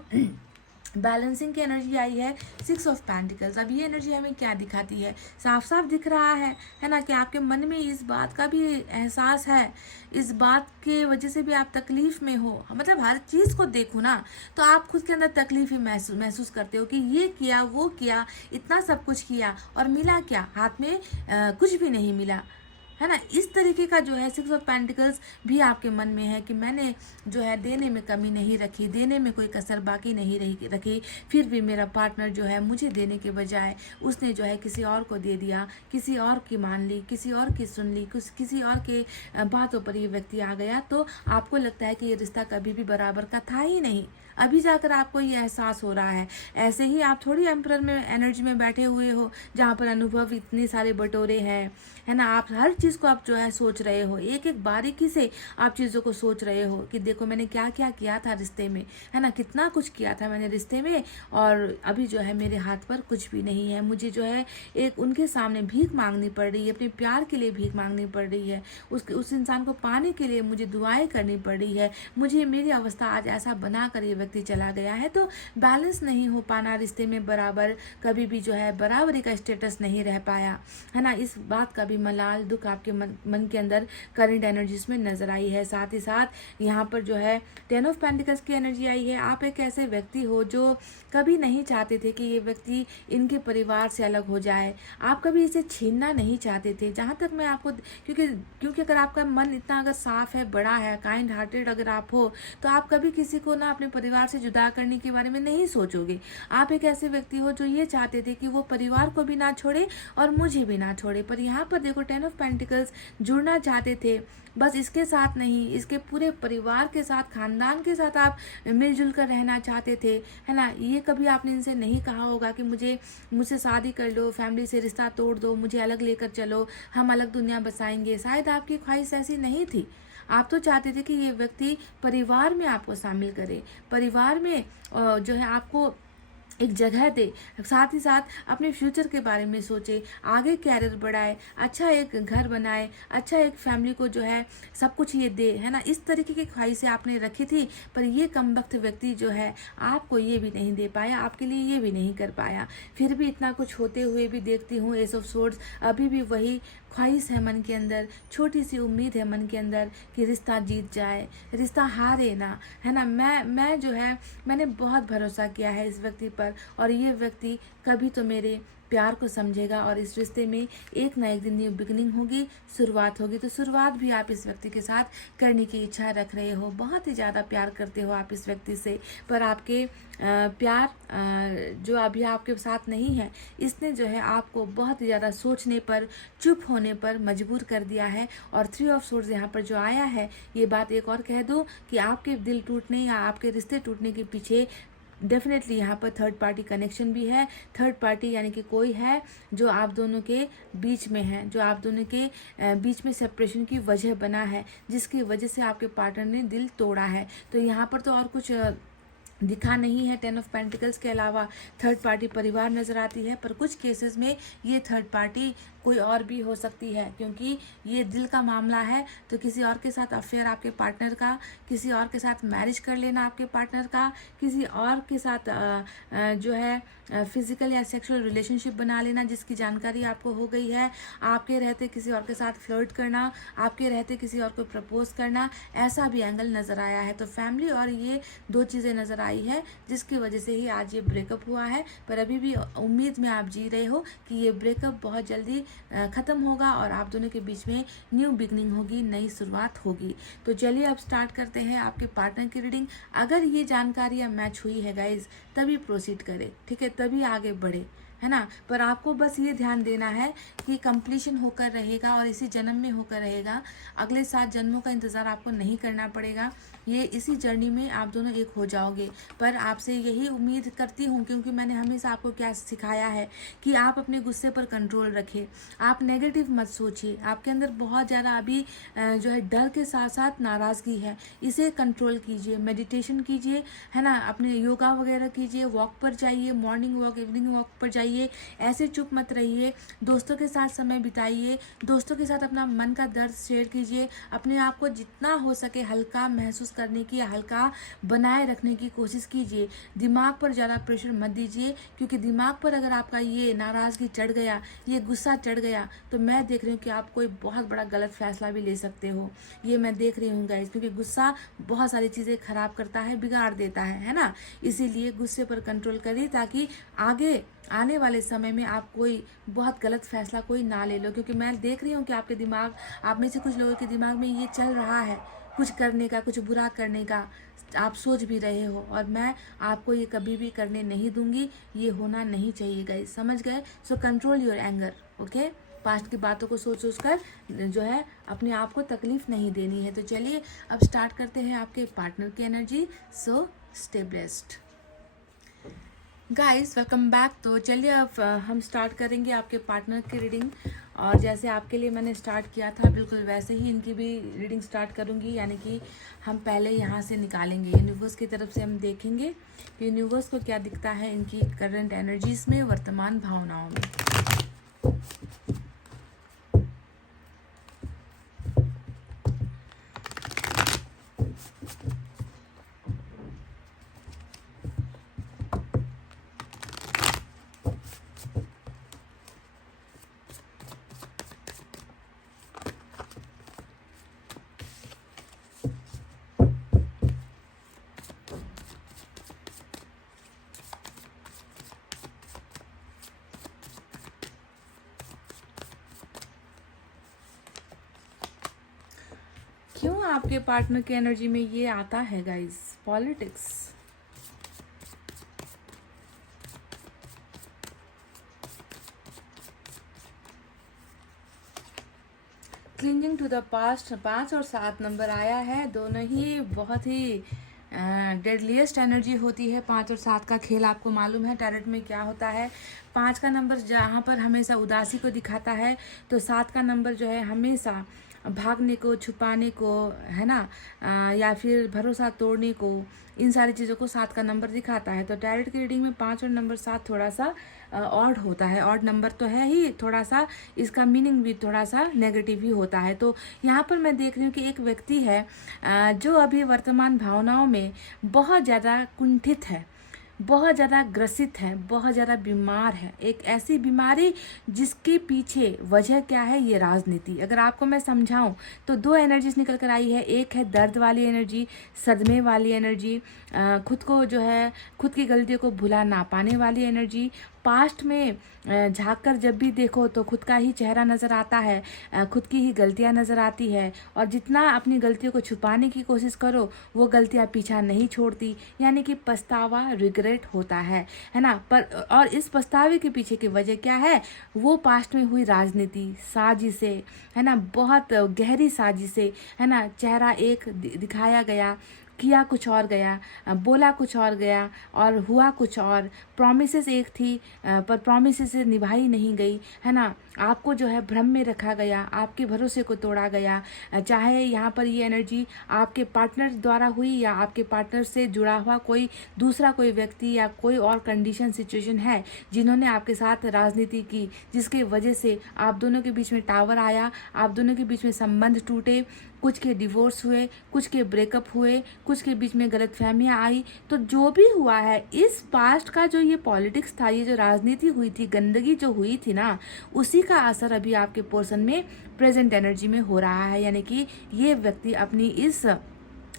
बैलेंसिंग की एनर्जी आई है 6 ऑफ पेंटिकल्स। अब ये एनर्जी हमें क्या दिखाती है? साफ साफ दिख रहा है ना, कि आपके मन में इस बात का भी एहसास है, इस बात के वजह से भी आप तकलीफ में हो। मतलब हर चीज़ को देखो ना तो आप खुद के अंदर तकलीफ ही महसूस करते हो कि ये किया वो किया, इतना सब कुछ किया और मिला क्या? हाथ में कुछ भी नहीं मिला, है ना। इस तरीके का जो है 6 ऑफ पेंटिकल्स भी आपके मन में है कि मैंने जो है देने में कमी नहीं रखी, देने में कोई कसर बाकी नहीं रखी, फिर भी मेरा पार्टनर जो है मुझे देने के बजाय उसने जो है किसी और को दे दिया, किसी और की मान ली, किसी और की सुन ली, किसी और के बातों पर ये व्यक्ति आ गया। तो आपको लगता है कि ये रिश्ता कभी भी बराबर का था ही नहीं। अभी जाकर आपको ये एहसास हो रहा है। ऐसे ही आप थोड़ी एम्परर में एनर्जी में बैठे हुए हो जहाँ पर अनुभव इतने सारे बटोरे हैं, है ना। आप हर चीज़ को आप जो है सोच रहे हो, एक एक बारीकी से आप चीज़ों को सोच रहे हो कि देखो मैंने क्या क्या किया था रिश्ते में, है ना, कितना कुछ किया था मैंने रिश्ते में, और अभी जो है मेरे हाथ पर कुछ भी नहीं है। मुझे जो है एक उनके सामने भीख मांगनी पड़ रही है, अपने प्यार के लिए भीख मांगनी पड़ रही है, उस इंसान को पाने के लिए मुझे दुआएं करनी पड़ रही है। मुझे मेरी अवस्था आज ऐसा बना कर ये व्यक्ति चला गया है। तो बैलेंस नहीं हो पाना रिश्ते में, बराबर कभी भी जो है बराबरी का स्टेटस नहीं रह पाया, है ना। इस बात का भी मलाल दुख आपके मन के अंदर करंट एनर्जीज में नजर आई है। साथ ही साथ यहाँ पर जो है 10 ऑफ पेंटिकल्स की एनर्जी आई है। आप एक ऐसे व्यक्ति हो जो कभी नहीं चाहते थे कि ये व्यक्ति इनके परिवार से अलग हो जाए, आप कभी इसे छीनना नहीं चाहते थे। जहाँ तक मैं आपको, क्योंकि अगर आपका मन इतना अगर साफ है, बड़ा है, काइंड हार्टेड अगर आप हो, तो आप कभी किसी को ना अपने परिवार से जुदा करने के बारे में नहीं सोचोगे। आप एक ऐसे व्यक्ति हो जो ये चाहते थे कि वो परिवार को भी ना छोड़े और मुझे भी ना छोड़े। पर यहाँ पर देखो 10 ऑफ पेंटिकल्स जुड़ना चाहते थे, बस इसके साथ नहीं, इसके पूरे परिवार के साथ, खानदान के साथ आप मिलजुल कर रहना चाहते थे, है ना। ये कभी आपने इनसे नहीं कहा होगा कि मुझसे शादी कर लो, फैमिली से रिश्ता तोड़ दो, मुझे अलग लेकर चलो, हम अलग दुनिया बसाएंगे। शायद आपकी ख्वाहिश ऐसी नहीं थी। आप तो चाहते थे कि ये व्यक्ति परिवार में आपको शामिल करे, परिवार में जो है आपको एक जगह दे, साथ ही साथ अपने फ्यूचर के बारे में सोचे, आगे कैरियर बढ़ाए, अच्छा एक घर बनाए, अच्छा एक फैमिली को जो है सब कुछ ये दे, है ना। इस तरीके की ख्वाहिशें आपने रखी थी। पर ये कमबख्त व्यक्ति जो है आपको ये भी नहीं दे पाया, आपके लिए ये भी नहीं कर पाया। फिर भी इतना कुछ होते हुए भी देखती हूँ एस ऑफ सोर्ड्स, अभी भी वही ख्वाहिश है मन के अंदर, छोटी सी उम्मीद है मन के अंदर कि रिश्ता जीत जाए, रिश्ता हारे ना, है ना। मैं जो है मैंने बहुत भरोसा किया है इस व्यक्ति पर, और ये व्यक्ति कभी तो मेरे प्यार को समझेगा और इस रिश्ते में एक ना एक दिन न्यू बिगनिंग होगी, शुरुआत होगी। तो शुरुआत भी आप इस व्यक्ति के साथ करने की इच्छा रख रहे हो, बहुत ही ज़्यादा प्यार करते हो आप इस व्यक्ति से। पर आपके प्यार जो अभी आपके साथ नहीं है, इसने जो है आपको बहुत ही ज़्यादा सोचने पर, चुप होने पर मजबूर कर दिया है। और 3 ऑफ सोर्ड्स यहाँ पर जो आया है, ये बात एक और कह दो कि आपके दिल टूटने या आपके रिश्ते टूटने के पीछे डेफिनेटली यहाँ पर थर्ड पार्टी कनेक्शन भी है। थर्ड पार्टी यानी कि कोई है जो आप दोनों के बीच में है, जो आप दोनों के बीच में सेपरेशन की वजह बना है, जिसकी वजह से आपके पार्टनर ने दिल तोड़ा है। तो यहाँ पर तो और कुछ दिखा नहीं है। 10 ऑफ पेंटिकल्स के अलावा थर्ड पार्टी परिवार नज़र आती है, पर कुछ केसेस में ये थर्ड पार्टी कोई और भी हो सकती है, क्योंकि ये दिल का मामला है। तो किसी और के साथ अफेयर आपके पार्टनर का, किसी और के साथ मैरिज कर लेना आपके पार्टनर का, किसी और के साथ जो है फिजिकल या सेक्सुअल रिलेशनशिप बना लेना जिसकी जानकारी आपको हो गई है, आपके रहते किसी और के साथ फ्लर्ट करना, आपके रहते किसी और को प्रपोज करना, ऐसा भी एंगल नज़र आया है। तो फैमिली और ये दो चीज़ें नज़र आई है जिसकी वजह से ही आज ये ब्रेकअप हुआ है। पर अभी भी उम्मीद में आप जी रहे हो कि ये ब्रेकअप बहुत जल्दी ख़त्म होगा और आप दोनों के बीच में न्यू बिगनिंग होगी, नई शुरुआत होगी। तो चलिए अब स्टार्ट करते हैं आपके पार्टनर की रीडिंग। अगर ये जानकारियाँ मैच हुई है गाइज तभी प्रोसीड करें, ठीक है, तभी आगे बढ़े, है ना। पर आपको बस ये ध्यान देना है कि कंप्लीशन होकर रहेगा और इसी जन्म में होकर रहेगा। अगले 7 जन्मों का इंतज़ार आपको नहीं करना पड़ेगा। ये इसी जर्नी में आप दोनों एक हो जाओगे। पर आपसे यही उम्मीद करती हूँ, क्योंकि मैंने हमेशा आपको क्या सिखाया है कि आप अपने गुस्से पर कंट्रोल रखें, आप नेगेटिव मत सोचिए। आपके अंदर बहुत ज़्यादा अभी जो है डर के साथ साथ नाराज़गी है, इसे कंट्रोल कीजिए, मेडिटेशन कीजिए, है ना, अपने योगा वगैरह कीजिए, वॉक पर जाइए, मॉर्निंग वॉक, इवनिंग वॉक पर जाइए, ऐसे चुप मत रहिए, दोस्तों के साथ समय बिताइए, दोस्तों के साथ अपना मन का दर्द शेयर कीजिए, अपने आप को जितना हो सके हल्का महसूस करने की, हल्का बनाए रखने की कोशिश कीजिए। दिमाग पर ज़्यादा प्रेशर मत दीजिए, क्योंकि दिमाग पर अगर आपका ये नाराज़गी चढ़ गया, ये गुस्सा चढ़ गया, तो मैं देख रही हूँ कि आप कोई बहुत बड़ा गलत फैसला भी ले सकते हो। ये मैं देख रही हूँ गाइस, क्योंकि गुस्सा बहुत सारी चीज़ें खराब करता है, बिगाड़ देता है ना। इसीलिए गुस्से पर कंट्रोल करिए ताकि आगे आने वाले समय में आप कोई बहुत गलत फैसला कोई ना ले लो। क्योंकि मैं देख रही हूँ कि आपके दिमाग, आप में से कुछ लोगों के दिमाग में ये चल रहा है कुछ करने का, कुछ बुरा करने का, आप सोच भी रहे हो, और मैं आपको ये कभी भी करने नहीं दूंगी। ये होना नहीं चाहिए गाइस, समझ गए। So control your anger, okay. Past की बातों को सोच सोच कर जो है अपने आप को तकलीफ नहीं देनी है। तो चलिए अब स्टार्ट करते हैं आपके पार्टनर की energy. So stay blessed guys, welcome back. तो चलिए अब हम स्टार्ट करेंगे आपके पार्टनर की रीडिंग। और जैसे आपके लिए मैंने स्टार्ट किया था बिल्कुल वैसे ही इनकी भी रीडिंग स्टार्ट करूंगी। यानी कि हम पहले यहाँ से निकालेंगे, यूनिवर्स की तरफ से हम देखेंगे कि यूनिवर्स को क्या दिखता है इनकी करंट एनर्जीज में, वर्तमान भावनाओं में। क्यों आपके पार्टनर की एनर्जी में ये आता है guys? Politics, clinging to the past, 5 और 7 नंबर आया है। दोनों ही बहुत ही डेडलीस्ट एनर्जी होती है। 5 और 7 का खेल आपको मालूम है टैरेट में क्या होता है। 5 का नंबर जहाँ पर हमेशा उदासी को दिखाता है, तो 7 का नंबर जो है हमेशा भागने को, छुपाने को, है ना, या फिर भरोसा तोड़ने को, इन सारी चीज़ों को 7 का नंबर दिखाता है। तो टैरेट की रीडिंग में 5 और नंबर 7 थोड़ा सा ऑड होता है। ऑड नंबर तो है ही, थोड़ा सा इसका मीनिंग भी थोड़ा सा नेगेटिव ही होता है। तो यहाँ पर मैं देख रही हूँ कि एक व्यक्ति है जो अभी वर्तमान भावनाओं में बहुत ज़्यादा कुंठित है, बहुत ज़्यादा ग्रसित है, बहुत ज़्यादा बीमार है। एक ऐसी बीमारी जिसके पीछे वजह क्या है, ये राजनीति। अगर आपको मैं समझाऊं तो 2 एनर्जीज निकल कर आई है। एक है दर्द वाली एनर्जी, सदमे वाली एनर्जी, खुद को जो है खुद की गलतियों को भुला ना पाने वाली एनर्जी। पास्ट में झांक कर जब भी देखो तो खुद का ही चेहरा नज़र आता है, खुद की ही गलतियां नज़र आती है, और जितना अपनी गलतियों को छुपाने की कोशिश करो वो गलतियां पीछा नहीं छोड़ती, यानी कि पछतावा, रिग्रेट होता है ना। पर और इस पछतावे के पीछे की वजह क्या है, वो पास्ट में हुई राजनीति, साजिशें, है ना, बहुत गहरी साजिशें, है ना। चेहरा एक दिखाया गया किया कुछ और गया, बोला कुछ और गया और हुआ कुछ और। प्रॉमिसेस एक थी पर प्रॉमिसेस निभाई नहीं गई, है ना। आपको जो है भ्रम में रखा गया, आपके भरोसे को तोड़ा गया। चाहे यहाँ पर ये एनर्जी आपके पार्टनर द्वारा हुई या आपके पार्टनर से जुड़ा हुआ कोई दूसरा कोई व्यक्ति या कोई और कंडीशन सिचुएशन है जिन्होंने आपके साथ राजनीति की, जिसके वजह से आप दोनों के बीच में टावर आया, आप दोनों के बीच में संबंध टूटे, कुछ के डिवोर्स हुए, कुछ के ब्रेकअप हुए, कुछ के बीच में गलतफहमियां आई। तो जो भी हुआ है इस पास्ट का जो ये पॉलिटिक्स था, ये जो राजनीति हुई थी, गंदगी जो हुई थी ना, उसी का असर अभी आपके पर्सन में प्रेजेंट एनर्जी में हो रहा है। यानी कि ये व्यक्ति अपनी इस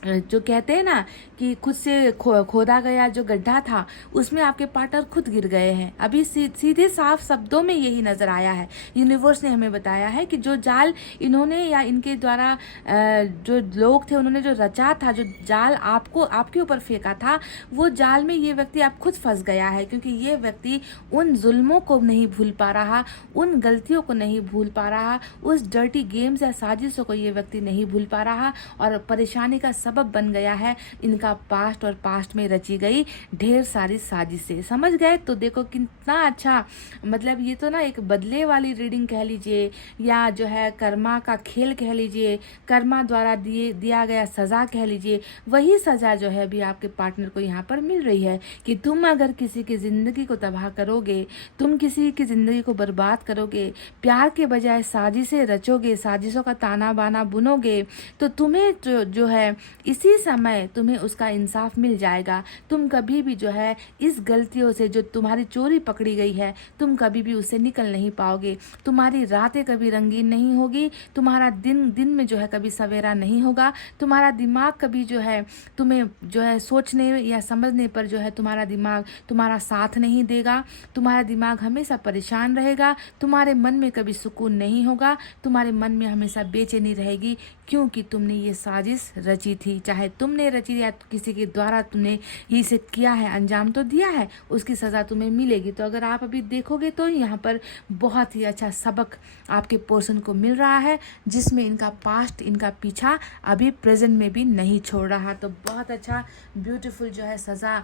जो कहते हैं ना कि खुद से खोदा गया जो गड्ढा था उसमें आपके पार्टनर खुद गिर गए हैं। अभी सीधे साफ शब्दों में यही नजर आया है। यूनिवर्स ने हमें बताया है कि जो जाल इन्होंने या इनके द्वारा जो लोग थे उन्होंने जो रचा था, जो जाल आपको आपके ऊपर फेंका था, वो जाल में ये व्यक्ति आप खुद फंस गया है। क्योंकि ये व्यक्ति उन जुल्मों को नहीं भूल पा रहा, उन गलतियों को नहीं भूल पा रहा, उस डर्टी गेम्स या साजिशों को ये व्यक्ति नहीं भूल पा रहा और परेशानी का सबब बन गया है इनका पास्ट और पास्ट में रची गई ढेर सारी साजिशें। समझ गए? तो देखो कितना अच्छा, मतलब ये तो ना एक बदले वाली रीडिंग कह लीजिए या जो है कर्मा का खेल कह लीजिए, कर्मा द्वारा दिया गया सजा कह लीजिए। वही सजा जो है अभी आपके पार्टनर को यहाँ पर मिल रही है कि तुम अगर किसी की जिंदगी को तबाह करोगे, तुम किसी की जिंदगी को बर्बाद करोगे, प्यार के बजाय साजिशें रचोगे, साजिशों का ताना बाना बुनोगे, तो तुम्हें जो है इसी समय तुम्हें उसका इंसाफ मिल जाएगा। तुम कभी भी जो है इस गलतियों से जो तुम्हारी चोरी पकड़ी गई है, तुम कभी भी उससे निकल नहीं पाओगे। तुम्हारी रातें कभी रंगीन नहीं होगी, तुम्हारा दिन में जो है कभी सवेरा नहीं होगा, तुम्हारा दिमाग कभी जो है तुम्हें जो है सोचने या समझने पर जो है तुम्हारा दिमाग तुम्हारा साथ नहीं देगा। तुम्हारा दिमाग हमेशा परेशान रहेगा, तुम्हारे मन में कभी सुकून नहीं होगा, तुम्हारे मन में हमेशा बेचैनी रहेगी, क्योंकि तुमने ये साजिश रची थी। चाहे तुमने रची या किसी के द्वारा तुमने इसे किया है, अंजाम तो दिया है, उसकी सज़ा तुम्हें मिलेगी। तो अगर आप अभी देखोगे तो यहाँ पर बहुत ही अच्छा सबक आपके पर्सन को मिल रहा है, जिसमें इनका पास्ट, इनका पीछा अभी प्रेजेंट में भी नहीं छोड़ रहा। तो बहुत अच्छा ब्यूटीफुल जो है सज़ा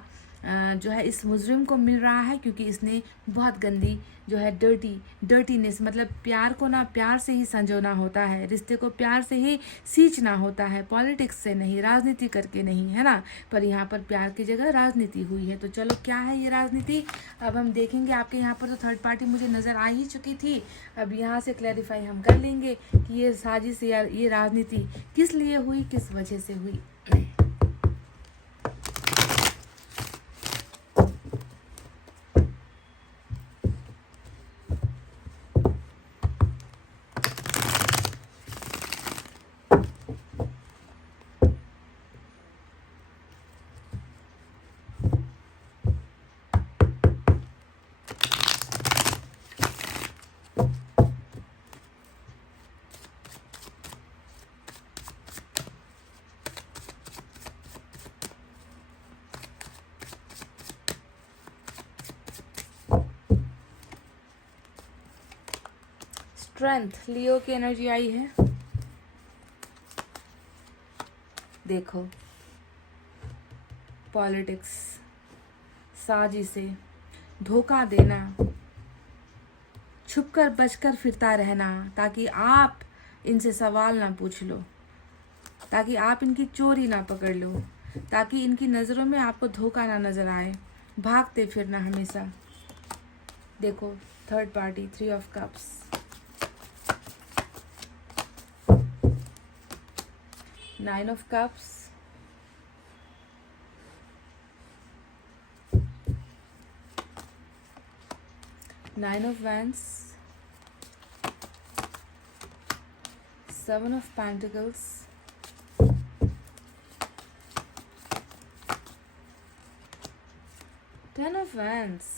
जो है इस मुजरिम को मिल रहा है, क्योंकि इसने बहुत गंदी जो है डर्टीनेस, मतलब प्यार को ना प्यार से ही संजोना होता है, रिश्ते को प्यार से ही सींचना होता है, पॉलिटिक्स से नहीं, राजनीति करके नहीं, है ना। पर यहाँ पर प्यार की जगह राजनीति हुई है। तो चलो क्या है ये राजनीति अब हम देखेंगे। आपके यहाँ पर तो थर्ड पार्टी मुझे नज़र आ ही चुकी थी, अब यहाँ से क्लैरिफाई हम कर लेंगे कि ये साजिश या ये राजनीति किस लिए हुई, किस वजह से हुई। स्ट्रेंथ, लियो की एनर्जी आई है। देखो पॉलिटिक्स, साजिशें, धोखा देना, छुपकर बचकर फिरता रहना ताकि आप इनसे सवाल ना पूछ लो, ताकि आप इनकी चोरी ना पकड़ लो, ताकि इनकी नज़रों में आपको धोखा ना नज़र आए, भागते फिरना हमेशा। देखो third party, 3 of cups, Nine of Cups, Nine of Wands, 7 of Pentacles, Ten of Wands.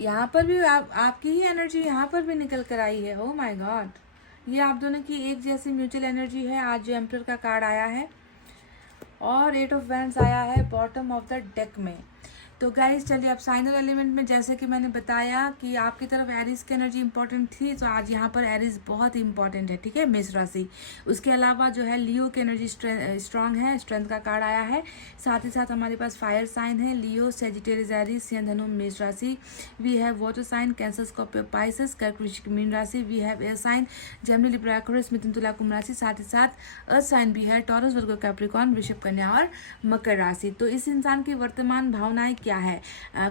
यहाँ पर भी आपकी ही एनर्जी यहाँ पर भी निकल कर आई है। ओह माय गॉड, ये आप दोनों की एक जैसी म्यूचुअल एनर्जी है। आज जो एम्परर का कार्ड आया है और 8 ऑफ वैंड्स आया है बॉटम ऑफ द डेक में। तो गाइज चलिए अब साइनल एलिमेंट में जैसे कि मैंने बताया कि आपकी तरफ एरिस की एनर्जी इंपॉर्टेंट थी, तो आज यहाँ पर एरिस बहुत इंपॉर्टेंट है, ठीक है, मेष राशि। उसके अलावा जो है लियो की एनर्जी स्ट्रांग है, स्ट्रेंथ का कार्ड आया है। साथ ही साथ हमारे पास फायर साइन है, लियो, सेजिटेरियस, एरिस, सिंह, धनु, मेष राशि। We have water sign, Cancer, Scorpio, Pisces, कर्क, वृश्चिक, मीन राशि। We have air sign, Gemini, Libra, Aquarius, मिथुन, तुला, कुंभ राशि। साथ ही साथ अर्थ साइन भी है, टॉरस, वर्गो, कैप्रिकॉर्न, वृषभ, कन्या और मकर राशि। तो इस इंसान की वर्तमान भावनाएं क्या है,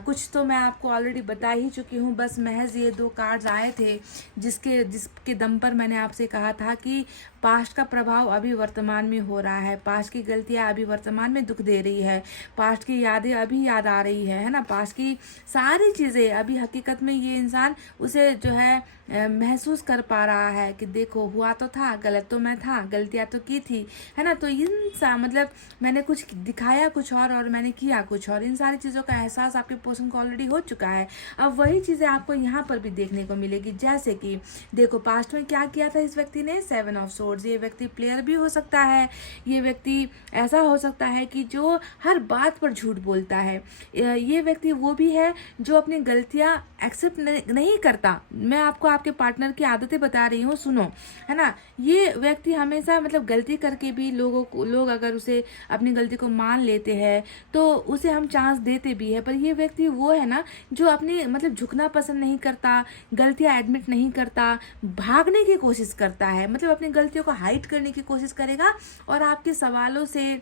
कुछ तो मैं आपको ऑलरेडी बता ही चुकी हूँ। बस महज ये 2 कार्ड्स आए थे जिसके दम पर मैंने आपसे कहा था कि पास्ट का प्रभाव अभी वर्तमान में हो रहा है, पास्ट की गलतियां अभी वर्तमान में दुख दे रही है, पास्ट की यादें अभी याद आ रही है ना, पास्ट की सारी चीज़ें अभी हकीकत में ये इंसान उसे जो है महसूस कर पा रहा है कि देखो हुआ तो था, गलत तो मैं था, गलतियां तो की थी, है ना। तो मतलब मैंने कुछ दिखाया कुछ और मैंने किया कुछ और, इन सारी चीज़ों का एहसास आपके पर्सन को ऑलरेडी हो चुका है। अब वही चीज़ें आपको यहाँ पर भी देखने को मिलेगी, जैसे कि देखो पास्ट में क्या किया था इस व्यक्ति ने, 7 ऑफ सोर्ड्स। ये व्यक्ति प्लेयर भी हो सकता है, ये व्यक्ति ऐसा हो सकता है कि जो हर बात पर झूठ बोलता है, ये व्यक्ति वो भी है जो अपनी गलतियाँ एक्सेप्ट नहीं करता। मैं आपको आपके पार्टनर की आदतें बता रही हूँ, सुनो, है ना। ये व्यक्ति हमेशा मतलब गलती करके भी लोग अगर उसे अपनी गलती को मान लेते हैं तो उसे हम चांस देते भी है, पर ये व्यक्ति वो है ना जो अपनी मतलब झुकना पसंद नहीं करता, गलतियां एडमिट नहीं करता, भागने की कोशिश करता है, मतलब अपनी गलतियों को हाइड करने की कोशिश करेगा और आपके सवालों से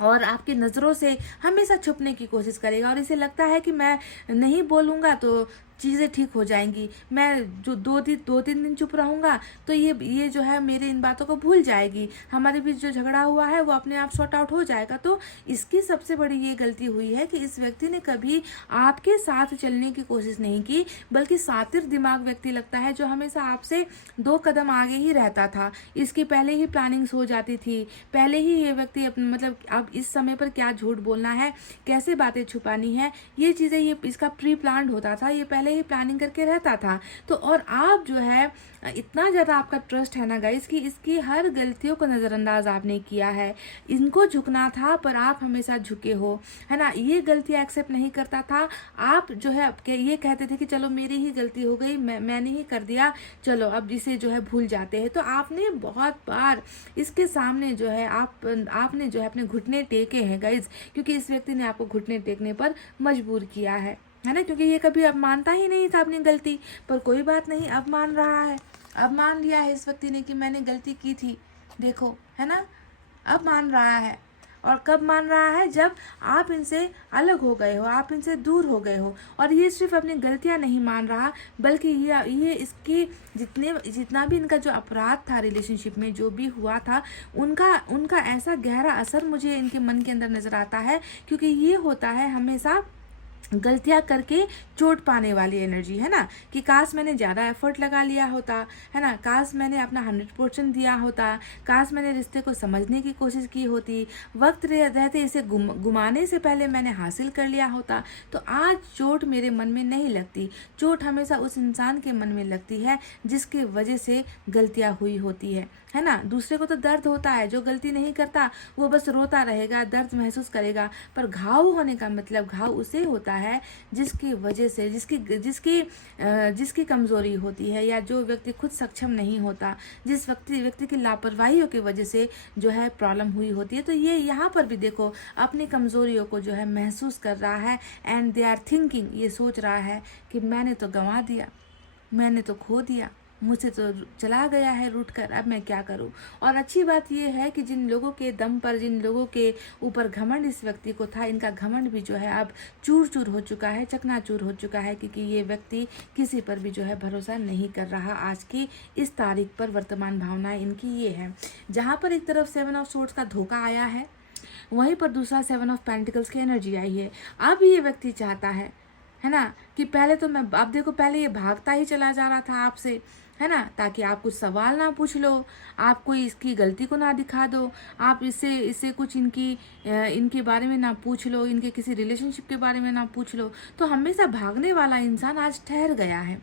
और आपकी नज़रों से हमेशा छुपने की कोशिश करेगा। और इसे लगता है कि मैं नहीं बोलूँगा तो चीज़ें ठीक हो जाएंगी, मैं जो 2-3 दिन चुप रहूँगा तो ये जो है मेरे इन बातों को भूल जाएगी, हमारे बीच जो झगड़ा हुआ है वो अपने आप सॉर्ट आउट हो जाएगा। तो इसकी सबसे बड़ी ये गलती हुई है कि इस व्यक्ति ने कभी आपके साथ चलने की कोशिश नहीं की, बल्कि सातिर दिमाग व्यक्ति लगता है जो हमेशा आपसे 2 कदम आगे ही रहता था। इसकी पहले ही प्लानिंग्स हो जाती थी, पहले ही ये व्यक्ति मतलब अब इस समय पर क्या झूठ बोलना है, कैसे बातें छुपानी है, ये चीज़ें ये इसका प्री प्लान्ड होता था, ये पहले ही प्लानिंग करके रहता था। तो और आप जो है इतना ज़्यादा आपका ट्रस्ट है ना गाइस कि इसकी हर गलतियों को नज़रअंदाज आपने किया है, इनको झुकना था पर आप हमेशा झुके हो, है ना। ये गलतियाँ एक्सेप्ट नहीं करता था, आप जो है ये कहते थे कि चलो मेरी ही गलती हो गई, मैंने ही कर दिया, चलो अब इसे जो है भूल जाते हैं। तो आपने बहुत बार इसके सामने जो है आपने जो है अपने घुटने टेके हैं गाइस, क्योंकि इस व्यक्ति ने आपको घुटने टेकने पर मजबूर किया है ना, क्योंकि ये कभी अब मानता ही नहीं था अपनी गलती। पर कोई बात नहीं, अब मान रहा है, अब मान लिया है इस व्यक्ति ने कि मैंने गलती की थी, देखो, है ना। अब मान रहा है, और कब मान रहा है, जब आप इनसे अलग हो गए हो, आप इनसे दूर हो गए हो। और ये सिर्फ अपनी गलतियां नहीं मान रहा, बल्कि ये इसकी जितना भी इनका जो अपराध था रिलेशनशिप में जो भी हुआ था, उनका ऐसा गहरा असर मुझे इनके मन के अंदर नजर आता है, क्योंकि ये होता है हमेशा गलतियां करके चोट पाने वाली एनर्जी, है ना, कि काश मैंने ज़्यादा एफर्ट लगा लिया होता, है ना, काश मैंने अपना 100% दिया होता, काश मैंने रिश्ते को समझने की कोशिश की होती, वक्त रहते इसे गुमाने से पहले मैंने हासिल कर लिया होता, तो आज चोट मेरे मन में नहीं लगती। चोट हमेशा उस इंसान के मन में लगती है जिसकी वजह से गलतियाँ हुई होती है ना। दूसरे को तो दर्द होता है, जो गलती नहीं करता वो बस रोता रहेगा, दर्द महसूस करेगा, पर घाव होने का मतलब घाव उसे होता है जिसकी वजह से जिसकी कमजोरी होती है, या जो व्यक्ति खुद सक्षम नहीं होता, जिस व्यक्ति की लापरवाहियों की वजह से जो है प्रॉब्लम हुई होती है। तो ये यहाँ पर भी देखो अपनी कमजोरियों को जो है महसूस कर रहा है, एंड दे आर थिंकिंग, ये सोच रहा है कि मैंने तो गंवा दिया, मैंने तो खो दिया, मुझसे तो चला गया है रूठ कर, अब मैं क्या करूं। और अच्छी बात यह है कि जिन लोगों के दम पर, जिन लोगों के ऊपर घमंड इस व्यक्ति को था, इनका घमंड भी जो है अब चूर चूर हो चुका है, चकनाचूर हो चुका है, क्योंकि ये व्यक्ति किसी पर भी जो है भरोसा नहीं कर रहा। आज की इस तारीख पर वर्तमान भावनाएं इनकी ये है, जहाँ पर एक तरफ 7 ऑफ सोर्ड्स का धोखा आया है, वहीं पर दूसरा 7 ऑफ पेंटिकल्स की एनर्जी आई है। अब ये व्यक्ति चाहता है ना, कि पहले तो मैं, अब देखो पहले ये भागता ही चला जा रहा था आपसे, है ना, ताकि आप कुछ सवाल ना पूछ लो, आप कोई इसकी गलती को ना दिखा दो, आप इससे कुछ इनके बारे में ना पूछ लो, इनके किसी रिलेशनशिप के बारे में ना पूछ लो। तो हमेशा भागने वाला इंसान आज ठहर गया है,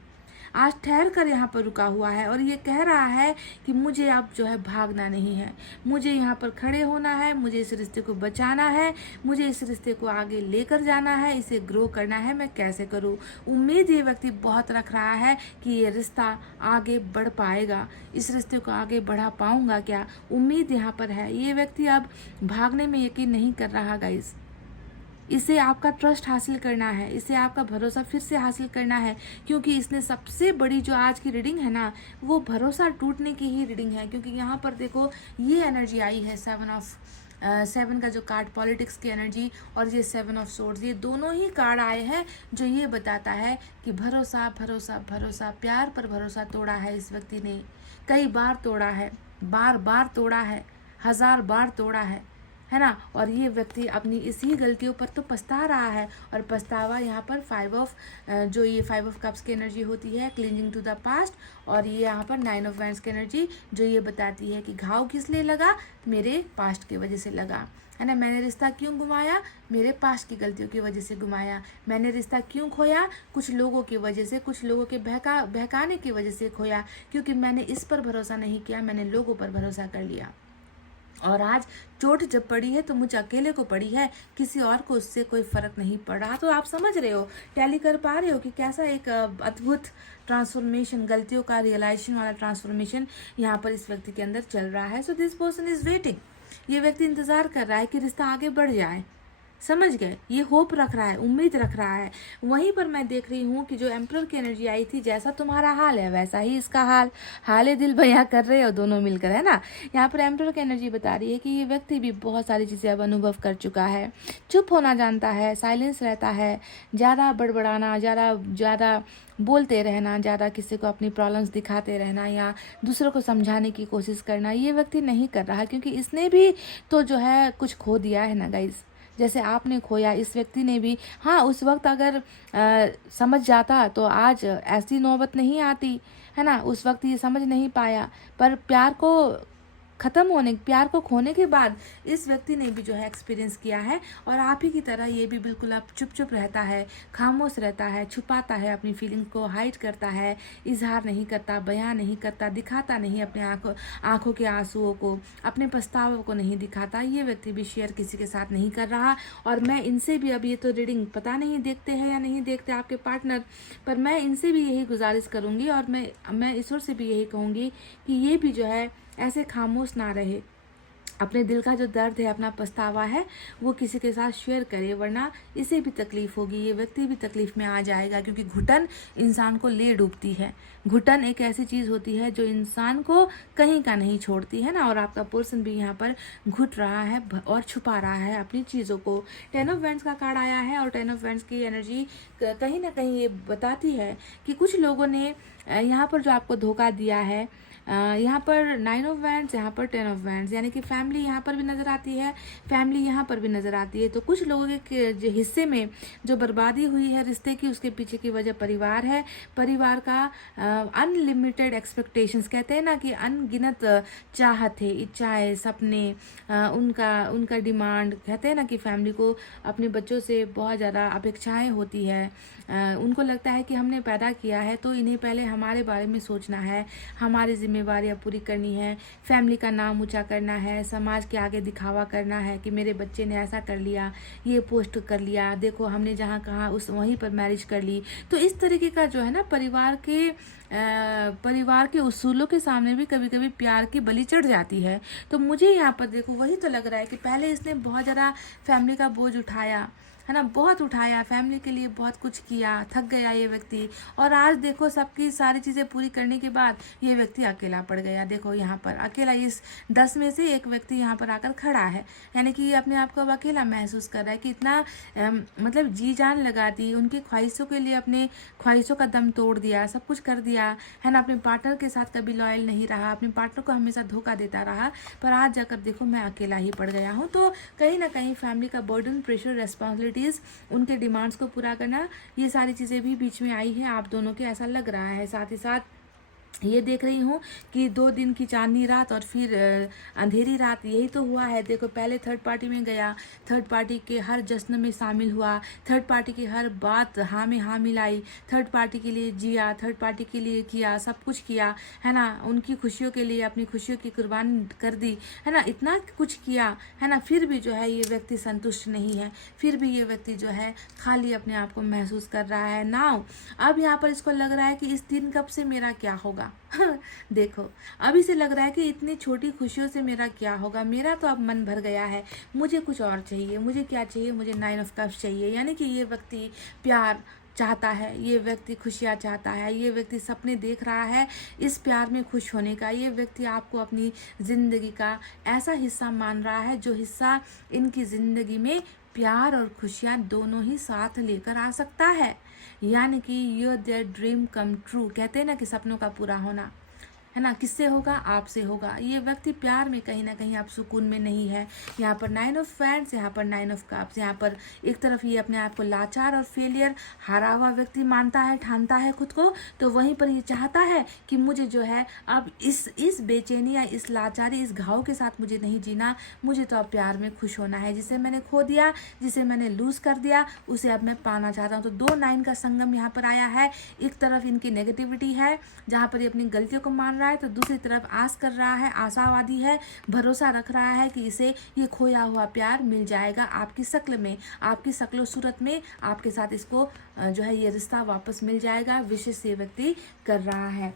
आज ठहर कर यहाँ पर रुका हुआ है और ये कह रहा है कि मुझे अब जो है भागना नहीं है, मुझे यहाँ पर खड़े होना है, मुझे इस रिश्ते को बचाना है, मुझे इस रिश्ते को आगे लेकर जाना है, इसे ग्रो करना है। मैं कैसे करूँ? उम्मीद ये व्यक्ति बहुत रख रहा है कि ये रिश्ता आगे बढ़ पाएगा, इस रिश्ते को आगे बढ़ा पाऊंगा क्या, उम्मीद यहाँ पर है। ये व्यक्ति अब भागने में यकीन नहीं कर रहा गाइस। इसे आपका ट्रस्ट हासिल करना है, इसे आपका भरोसा फिर से हासिल करना है, क्योंकि इसने सबसे बड़ी जो आज की रीडिंग है ना, वो भरोसा टूटने की ही रीडिंग है। क्योंकि यहाँ पर देखो ये एनर्जी आई है 7 का जो कार्ड पॉलिटिक्स की एनर्जी, और ये 7 ऑफ सोर्ड्स, ये दोनों ही कार्ड आए हैं जो ये बताता है कि भरोसा भरोसा भरोसा, प्यार पर भरोसा तोड़ा है इस व्यक्ति ने, कई बार तोड़ा है, बार बार तोड़ा है, 1000 बार तोड़ा है ना। और ये व्यक्ति अपनी इसी गलतियों पर तो पछता रहा है, और पछतावा यहाँ पर 5 ऑफ कप्स की एनर्जी होती है, क्लिंजिंग टू द पास्ट, और ये यहाँ पर 9 ऑफ वैंड्स की एनर्जी जो ये बताती है कि घाव किस लिए लगा, मेरे पास्ट की वजह से लगा, है ना। मैंने रिश्ता क्यों गुमाया, मेरे पास्ट की गलतियों की वजह से गुमाया। मैंने रिश्ता क्यों खोया, कुछ लोगों की वजह से, कुछ लोगों के बहकाने की वजह से खोया, क्योंकि मैंने इस पर भरोसा नहीं किया, मैंने लोगों पर भरोसा कर लिया। और आज चोट जब पड़ी है तो मुझे अकेले को पड़ी है, किसी और को उससे कोई फर्क नहीं पड़ रहा। तो आप समझ रहे हो, टैली कर पा रहे हो कि कैसा एक अद्भुत ट्रांसफॉर्मेशन, गलतियों का रियलाइजेशन वाला ट्रांसफॉर्मेशन यहाँ पर इस व्यक्ति के अंदर चल रहा है। So this person is waiting, ये व्यक्ति इंतजार कर रहा है कि रिश्ता आगे बढ़ जाए, समझ गए, ये होप रख रहा है, उम्मीद रख रहा है। वहीं पर मैं देख रही हूँ कि जो एम्परर की एनर्जी आई थी, जैसा तुम्हारा हाल है वैसा ही इसका हाल दिल बयां कर रहे हो दोनों मिलकर, है ना। यहाँ पर एम्परर की एनर्जी बता रही है कि ये व्यक्ति भी बहुत सारी चीज़ें अब अनुभव कर चुका है, चुप होना जानता है, साइलेंस रहता है, ज़्यादा बड़बड़ाना, ज़्यादा बोलते रहना, ज़्यादा किसी को अपनी प्रॉब्लम्स दिखाते रहना या दूसरों को समझाने की कोशिश करना, ये व्यक्ति नहीं कर रहा, क्योंकि इसने भी तो जो है कुछ खो दिया है ना गाइज, जैसे आपने खोया इस व्यक्ति ने भी। हाँ, उस वक्त अगर समझ जाता तो आज ऐसी नौबत नहीं आती, है ना। उस वक्त ये समझ नहीं पाया, पर प्यार को खोने के बाद इस व्यक्ति ने भी जो है एक्सपीरियंस किया है, और आप ही की तरह ये भी बिल्कुल अब चुप रहता है, खामोश रहता है, छुपाता है अपनी फीलिंग्स को, हाइड करता है, इजहार नहीं करता, बयान नहीं करता, दिखाता नहीं अपने आंखों के आंसुओं को, अपने पछतावों को नहीं दिखाता। ये व्यक्ति भी शेयर किसी के साथ नहीं कर रहा। और मैं इनसे भी, अब ये तो रीडिंग पता नहीं देखते हैं या नहीं देखते आपके पार्टनर, पर मैं इनसे भी यही गुजारिश करूँगी, और मैं ईश्वर से भी यही कहूँगी कि ये भी जो है ऐसे खामोश ना रहे, अपने दिल का जो दर्द है, अपना पछतावा है, वो किसी के साथ शेयर करे, वरना इसे भी तकलीफ होगी, ये व्यक्ति भी तकलीफ में आ जाएगा। क्योंकि घुटन इंसान को ले डूबती है, घुटन एक ऐसी चीज़ होती है जो इंसान को कहीं का नहीं छोड़ती, है ना। और आपका पर्सन भी यहाँ पर घुट रहा है और छुपा रहा है अपनी चीज़ों को। 10 ऑफ वैंड्स का कार्ड आया है, और 10 ऑफ वैंड्स की एनर्जी कहीं ना कहीं ये बताती है कि कुछ लोगों ने यहाँ पर जो आपको धोखा दिया है, यहाँ पर 9 ऑफ वैंड्स, यहाँ पर 10 ऑफ वैंड्स, यानी कि फैमिली यहाँ पर भी नज़र आती है, फैमिली यहाँ पर भी नज़र आती है। तो कुछ लोगों के जो हिस्से में जो बर्बादी हुई है रिश्ते की, उसके पीछे की वजह परिवार है। परिवार का अनलिमिटेड एक्सपेक्टेशंस, कहते हैं ना कि अनगिनत चाहत है, इच्छाएं, सपने, उनका डिमांड, कहते हैं ना कि फैमिली को अपने बच्चों से बहुत ज़्यादा अपेक्षाएं होती है। उनको लगता है कि हमने पैदा किया है तो इन्हें पहले हमारे बारे में सोचना है, हमारी जिम्मेवारियां पूरी करनी है, फैमिली का नाम ऊंचा करना है, समाज के आगे दिखावा करना है कि मेरे बच्चे ने ऐसा कर लिया, ये पोस्ट कर लिया, देखो हमने जहाँ कहा वहीं पर मैरिज कर ली। तो इस तरीके का जो है ना, परिवार के उसूलों के सामने भी कभी कभी प्यार की बलि चढ़ जाती है। तो मुझे यहाँ पर देखो वही तो लग रहा है कि पहले इसने बहुत ज़्यादा फैमिली का बोझ उठाया, है ना, बहुत उठाया, फैमिली के लिए बहुत कुछ किया, थक गया ये व्यक्ति, और आज देखो सबकी सारी चीज़ें पूरी करने के बाद ये व्यक्ति अकेला पड़ गया। देखो यहाँ पर अकेला, इस 10 में से एक व्यक्ति यहाँ पर आकर खड़ा है, यानी कि ये अपने आप को अब अकेला महसूस कर रहा है कि इतना मतलब जी जान लगा दी, उनकी ख्वाहिशों के लिए अपने ख्वाहिशों का दम तोड़ दिया, सब कुछ कर दिया, है ना। अपने पार्टनर के साथ कभी लॉयल नहीं रहा, अपने पार्टनर को हमेशा धोखा देता रहा, पर आज जाकर देखो मैं अकेला ही पड़ गया हूँ। तो कहीं ना कहीं फैमिली का बर्डन, प्रेशर, रेस्पॉन्सिबिलिटी, उनके डिमांड्स को पूरा करना, ये सारी चीज़ें भी बीच में आई है आप दोनों के, ऐसा लग रहा है। साथ ही साथ ये देख रही हूँ कि 2 दिन की चांदनी रात और फिर अंधेरी रात, यही तो हुआ है। देखो पहले थर्ड पार्टी में गया, थर्ड पार्टी के हर जश्न में शामिल हुआ, थर्ड पार्टी की हर बात हाँ में हाँ मिलाई, थर्ड पार्टी के लिए जिया, थर्ड पार्टी के लिए किया, सब कुछ किया, है ना। उनकी खुशियों के लिए अपनी खुशियों की कुर्बानी कर दी, है ना, इतना कुछ किया, है ना। फिर भी जो है ये व्यक्ति संतुष्ट नहीं है, फिर भी ये व्यक्ति जो है खाली अपने आप को महसूस कर रहा है। नाउ अब यहाँ पर इसको लग रहा है कि इस दिन कब से मेरा क्या होगा। देखो अभी से लग रहा है कि इतनी छोटी खुशियों से मेरा क्या होगा, मेरा तो अब मन भर गया है, मुझे कुछ और चाहिए। मुझे क्या चाहिए? मुझे 9 ऑफ कप्स चाहिए। यानी कि ये व्यक्ति प्यार चाहता है, ये व्यक्ति खुशियाँ चाहता है, ये व्यक्ति सपने देख रहा है इस प्यार में खुश होने का। ये व्यक्ति आपको अपनी ज़िंदगी का ऐसा हिस्सा मान रहा है जो हिस्सा इनकी ज़िंदगी में प्यार और खुशियाँ दोनों ही साथ लेकर आ सकता है। यानी कि your their dream come true, कहते हैं ना कि सपनों का पूरा होना, है ना, किससे होगा? आपसे होगा। ये व्यक्ति प्यार में कहीं ना कहीं आप सुकून में नहीं है। यहाँ पर 9 ऑफ फैंड्स, यहाँ पर 9 ऑफ कप्स, यहाँ पर एक तरफ ये अपने आप को लाचार और फेलियर, हारा हुआ व्यक्ति मानता है, ठानता है खुद को, तो वहीं पर ये चाहता है कि मुझे जो है अब इस बेचैनी या इस लाचारी, इस घाव के साथ मुझे नहीं जीना, मुझे तो अब प्यार में खुश होना है। जिसे मैंने खो दिया, जिसे मैंने लूज कर दिया, उसे अब मैं पाना चाहता हूँ। तो 2 9 का संगम यहाँ पर आया है। एक तरफ इनकी नेगेटिविटी है जहाँ पर ये अपनी गलतियों को मान रहा है, तो दूसरी तरफ आस कर रहा है, आशावादी है, भरोसा रख रहा है कि इसे ये खोया हुआ प्यार मिल जाएगा आपकी शक्ल में, आपकी शक्ल सूरत में, आपके साथ इसको जो है ये रिश्ता वापस मिल जाएगा। विशेष ये व्यक्ति कर रहा है।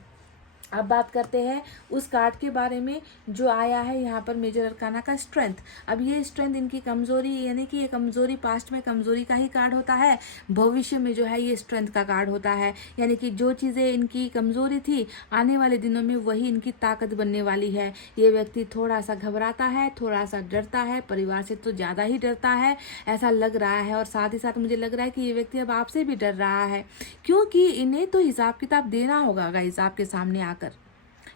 अब बात करते हैं उस कार्ड के बारे में जो आया है यहाँ पर मेजर अरकाना का स्ट्रेंथ। अब ये स्ट्रेंथ इनकी कमजोरी, यानी कि ये कमजोरी पास्ट में कमजोरी का ही कार्ड होता है, भविष्य में जो है ये स्ट्रेंथ का कार्ड होता है। यानी कि जो चीज़ें इनकी कमजोरी थी आने वाले दिनों में वही इनकी ताकत बनने वाली है। ये व्यक्ति थोड़ा सा घबराता है, थोड़ा सा डरता है, परिवार से तो ज़्यादा ही डरता है ऐसा लग रहा है। और साथ ही साथ मुझे लग रहा है कि ये व्यक्ति अब आपसे भी डर रहा है, क्योंकि इन्हें तो हिसाब किताब देना होगा गाइस आपके सामने आकर।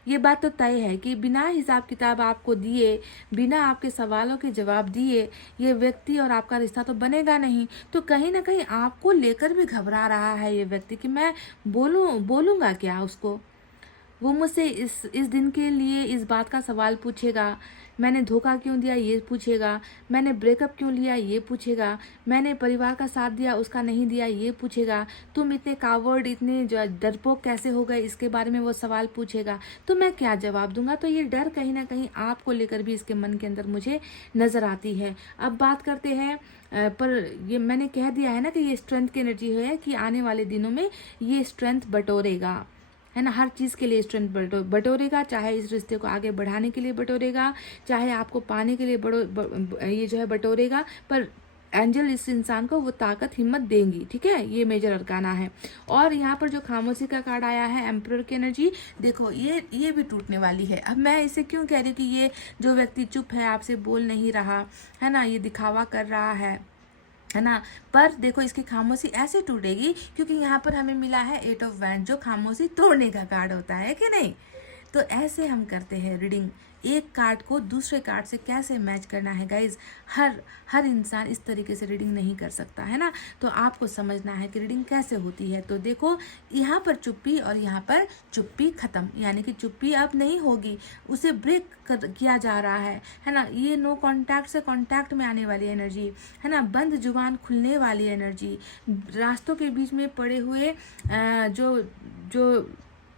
ये बात तो तय है कि बिना हिसाब किताब आपको दिए, बिना आपके सवालों के जवाब दिए ये व्यक्ति और आपका रिश्ता तो बनेगा नहीं। तो कहीं ना कहीं आपको लेकर भी घबरा रहा है ये व्यक्ति कि मैं बोलूँगा क्या उसको। वो मुझसे इस दिन के लिए इस बात का सवाल पूछेगा, मैंने धोखा क्यों दिया ये पूछेगा, मैंने ब्रेकअप क्यों लिया ये पूछेगा, मैंने परिवार का साथ दिया उसका नहीं दिया ये पूछेगा, तुम इतने कावर्ड, इतने डरपोक कैसे हो गए, इसके बारे में वो सवाल पूछेगा। तो मैं क्या जवाब दूंगा? तो ये डर कहीं ना कहीं आपको लेकर भी इसके मन के अंदर मुझे नज़र आती है। अब बात करते हैं पर ये मैंने कह दिया है ना कि ये स्ट्रेंथ की एनर्जी है कि आने वाले दिनों में ये स्ट्रेंथ बटोरेगा, है ना। हर चीज़ के लिए स्ट्रेंथ बटोरेगा, चाहे इस रिश्ते को आगे बढ़ाने के लिए बटोरेगा, चाहे आपको पाने के लिए ये जो है बटोरेगा। पर एंजल इस इंसान को वो ताकत हिम्मत देंगी, ठीक है। ये मेजर अरकाना है। और यहाँ पर जो खामोशी का कार्ड आया है एम्परर की एनर्जी, देखो ये भी टूटने वाली है। अब मैं इसे क्यों कह रही हूँ कि ये जो व्यक्ति चुप है, आपसे बोल नहीं रहा है ना, ये दिखावा कर रहा है ना, पर देखो इसकी खामोशी ऐसे टूटेगी क्योंकि यहाँ पर हमें मिला है 8 ऑफ वैंड जो खामोशी तोड़ने का कार्ड होता है कि नहीं। तो ऐसे हम करते हैं रीडिंग, एक कार्ड को दूसरे कार्ड से कैसे मैच करना है गाइज। हर इंसान इस तरीके से रीडिंग नहीं कर सकता, है ना। तो आपको समझना है कि रीडिंग कैसे होती है। तो देखो यहाँ पर चुप्पी और यहाँ पर चुप्पी खत्म, यानी कि चुप्पी अब नहीं होगी, उसे ब्रेक किया जा रहा है ना। ये नो कॉन्टैक्ट से कॉन्टैक्ट में आने वाली एनर्जी, है ना। बंद जुबान खुलने वाली एनर्जी, रास्तों के बीच में पड़े हुए जो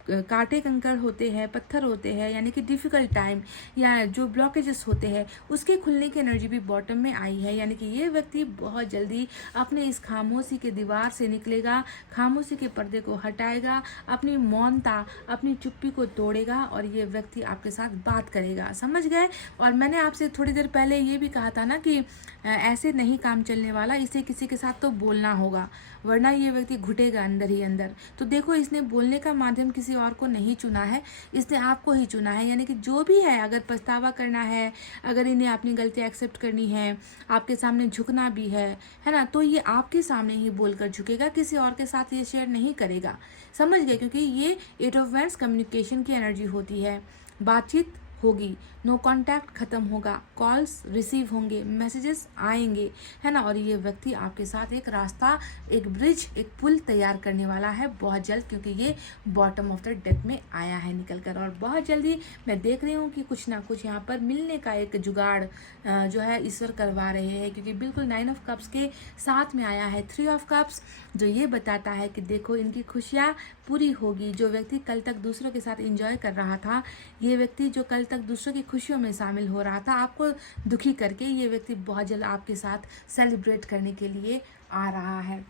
कांटे कंकड़ होते हैं, पत्थर होते हैं, यानी कि डिफ़िकल्ट टाइम या जो ब्लॉकेजेस होते हैं उसके खुलने की एनर्जी भी बॉटम में आई है। यानी कि ये व्यक्ति बहुत जल्दी अपने इस खामोशी के दीवार से निकलेगा, खामोशी के पर्दे को हटाएगा, अपनी मौनता, अपनी चुप्पी को तोड़ेगा और ये व्यक्ति आपके साथ बात करेगा, समझ गए। और मैंने आपसे थोड़ी देर पहले ये भी कहा था ना कि ऐसे नहीं काम चलने वाला, इसे किसी के साथ तो बोलना होगा, वरना ये व्यक्ति घुटेगा अंदर ही अंदर। तो देखो इसने बोलने का माध्यम किसी और को नहीं चुना है, इसने आपको ही चुना है। यानी कि जो भी है, अगर पछतावा करना है, अगर इन्हें अपनी गलती एक्सेप्ट करनी है, आपके सामने झुकना भी है ना, तो ये आपके सामने ही बोलकर झुकेगा, किसी और के साथ ये शेयर नहीं करेगा, समझ गए। क्योंकि ये 8 ऑफ वैंड्स कम्युनिकेशन की एनर्जी होती है, बातचीत होगी, नो कांटेक्ट ख़त्म होगा, कॉल्स रिसीव होंगे, मैसेजेस आएंगे, है ना। और ये व्यक्ति आपके साथ एक रास्ता, एक ब्रिज, एक पुल तैयार करने वाला है बहुत जल्द, क्योंकि ये बॉटम ऑफ द डेक में आया है निकल कर। और बहुत जल्दी मैं देख रही हूँ कि कुछ ना कुछ यहाँ पर मिलने का एक जुगाड़ जो है ईश्वर करवा रहे हैं, क्योंकि बिल्कुल 9 ऑफ कप्स के साथ में आया है 3 ऑफ कप्स, जो ये बताता है कि देखो इनकी खुशियाँ पूरी होगी। जो व्यक्ति कल तक दूसरों के साथ एंजॉय कर रहा था, ये व्यक्ति जो कल तक दूसरों की खुशियों में शामिल हो रहा था आपको दुखी करके, ये व्यक्ति बहुत जल्द आपके साथ सेलिब्रेट करने के लिए आ रहा है।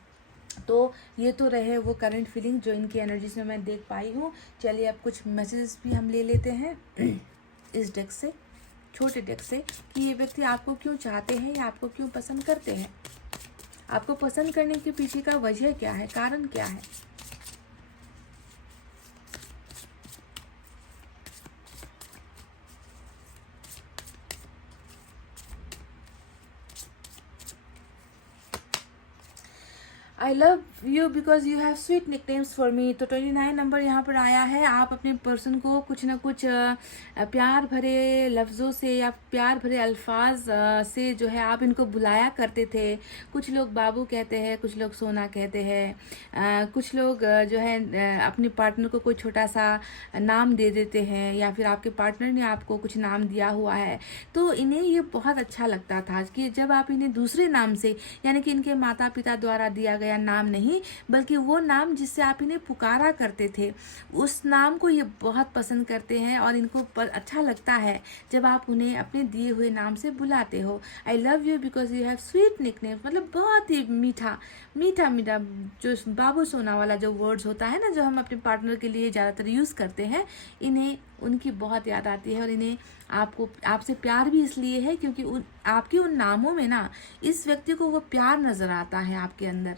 तो ये तो रहे वो करंट फीलिंग जो इनकी एनर्जीज में मैं देख पाई हूँ। चलिए अब कुछ मैसेजेस भी हम ले लेते हैं इस डेक से, छोटे डेक से, कि ये व्यक्ति आपको क्यों चाहते हैं या आपको क्यों पसंद करते हैं, आपको पसंद करने के पीछे का वजह क्या है, कारण क्या है। I love you because you have sweet nicknames for me. तो 29 नंबर यहाँ पर आया है। आप अपने पर्सन को कुछ ना कुछ प्यार भरे लफ्ज़ों से या प्यार भरे अल्फाज से जो है आप इनको बुलाया करते थे। कुछ लोग बाबू कहते हैं, कुछ लोग सोना कहते हैं, कुछ लोग जो है अपने पार्टनर को कोई छोटा सा नाम दे देते हैं, या फिर आपके पार्टनर ने आपको कुछ नाम दिया हुआ है। तो इन्हें ये बहुत अच्छा लगता था कि जब आप इन्हें दूसरे नाम से, यानी कि इनके माता पिता द्वारा दिया गया नाम नहीं, बल्कि वो नाम जिससे आप इन्हें पुकारा करते थे, उस नाम को ये बहुत पसंद करते हैं और इनको अच्छा लगता है जब आप उन्हें अपने दिए हुए नाम से बुलाते हो। I love you because you have sweet nickname, मतलब बहुत ही मीठा मीठा मीठा जो बाबू सोना वाला जो वर्ड्स होता है ना, जो हम अपने पार्टनर के लिए ज़्यादातर यूज़ करते हैं, इन्हें उनकी बहुत याद आती है। और इन्हें आपसे प्यार भी इसलिए है क्योंकि आपके उन नामों में ना इस व्यक्ति को वो प्यार नज़र आता है आपके अंदर,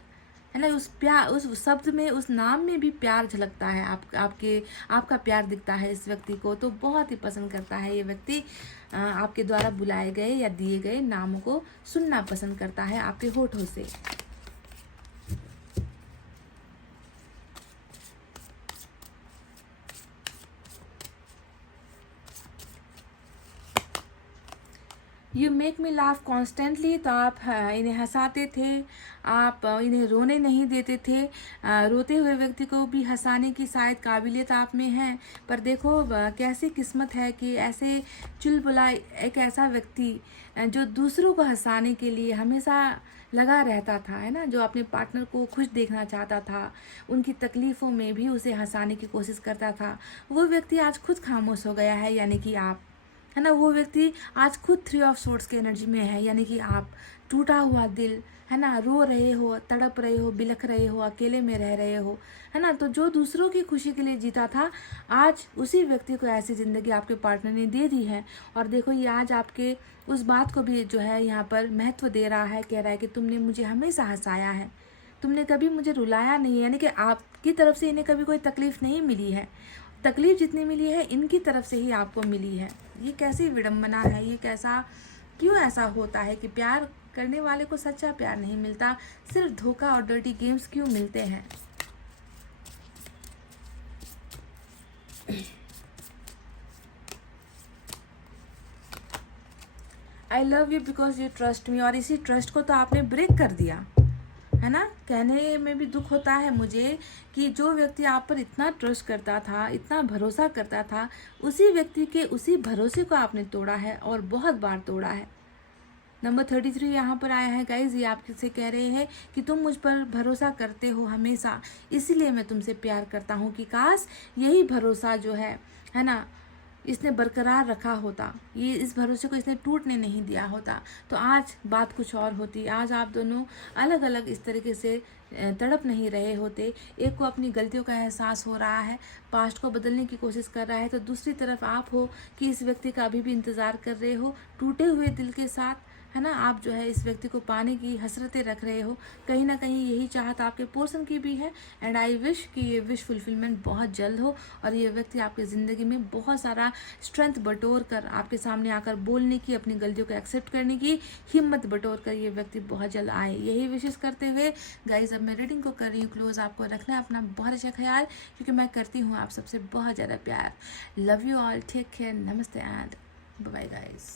है ना। उस शब्द में, उस नाम में भी प्यार झलकता है, आपका प्यार दिखता है इस व्यक्ति को। तो बहुत ही पसंद करता है ये व्यक्ति आपके द्वारा बुलाए गए या दिए गए नामों को सुनना पसंद करता है आपके होठों से। You make me laugh constantly. तो आप इन्हें हंसाते थे, आप इन्हें रोने नहीं देते थे। रोते हुए व्यक्ति को भी हंसाने की शायद काबिलियत आप में है। पर देखो कैसी किस्मत है कि ऐसे चुलबुला एक ऐसा व्यक्ति जो दूसरों को हंसाने के लिए हमेशा लगा रहता था, है ना, जो अपने पार्टनर को खुश देखना चाहता था, उनकी तकलीफ़ों में भी उसे हंसाने की कोशिश करता था, वो व्यक्ति आज खुद खामोश हो गया है, यानी कि आप, है ना। वो व्यक्ति आज खुद 3 ऑफ सोर्ड्स की एनर्जी में है, यानी कि आप टूटा हुआ दिल, है ना, रो रहे हो, तड़प रहे हो, बिलख रहे हो, अकेले में रह रहे हो, है ना। तो जो दूसरों की खुशी के लिए जीता था, आज उसी व्यक्ति को ऐसी ज़िंदगी आपके पार्टनर ने दे दी है। और देखो ये आज आपके उस बात को भी जो है यहाँ पर महत्व दे रहा है, कह रहा है कि तुमने मुझे हमेशा हंसाया है, तुमने कभी मुझे रुलाया नहीं, यानी कि आपकी तरफ से इन्हें कभी कोई तकलीफ़ नहीं मिली है। तकलीफ जितनी मिली है इनकी तरफ से ही आपको मिली है। ये कैसी विडंबना है, ये कैसा, क्यों ऐसा होता है कि प्यार करने वाले को सच्चा प्यार नहीं मिलता, सिर्फ धोखा और डर्टी गेम्स क्यों मिलते हैं। I love you because you trust me. और इसी ट्रस्ट को तो आपने ब्रेक कर दिया, है ना। कहने में भी दुख होता है मुझे कि जो व्यक्ति आप पर इतना ट्रस्ट करता था, इतना भरोसा करता था, उसी व्यक्ति के उसी भरोसे को आपने तोड़ा है और बहुत बार तोड़ा है। नंबर 33 यहाँ पर आया है गाइज। ये आपसे कह रहे हैं कि तुम मुझ पर भरोसा करते हो हमेशा, इसीलिए मैं तुमसे प्यार करता हूँ, कि काश यही भरोसा जो है ना, इसने बरकरार रखा होता, ये इस भरोसे को इसने टूटने नहीं दिया होता, तो आज बात कुछ और होती। आज आप दोनों अलग अलग इस तरीके से तड़प नहीं रहे होते। एक को अपनी गलतियों का एहसास हो रहा है, पास्ट को बदलने की कोशिश कर रहा है, तो दूसरी तरफ आप हो कि इस व्यक्ति का अभी भी इंतज़ार कर रहे हो टूटे हुए दिल के साथ, है ना, आप जो है इस व्यक्ति को पाने की हसरतें रख रहे हो, कहीं ना कहीं यही चाहत आपके पर्सन की भी है। एंड आई विश कि ये विश फुलफिलमेंट बहुत जल्द हो और ये व्यक्ति आपकी ज़िंदगी में बहुत सारा स्ट्रेंथ बटोर कर आपके सामने आकर बोलने की, अपनी गलतियों को एक्सेप्ट करने की हिम्मत बटोर कर ये व्यक्ति बहुत जल्द आए। यही विशेष करते हुए गाइज अब मैं रीडिंग को कर रही हूँ क्लोज। आपको रखना है अपना बहुत अच्छा ख्याल, क्योंकि मैं करती हूँ आप सबसे बहुत ज़्यादा प्यार। Love you all, take care, नमस्ते एंड बाय बाय गाइज।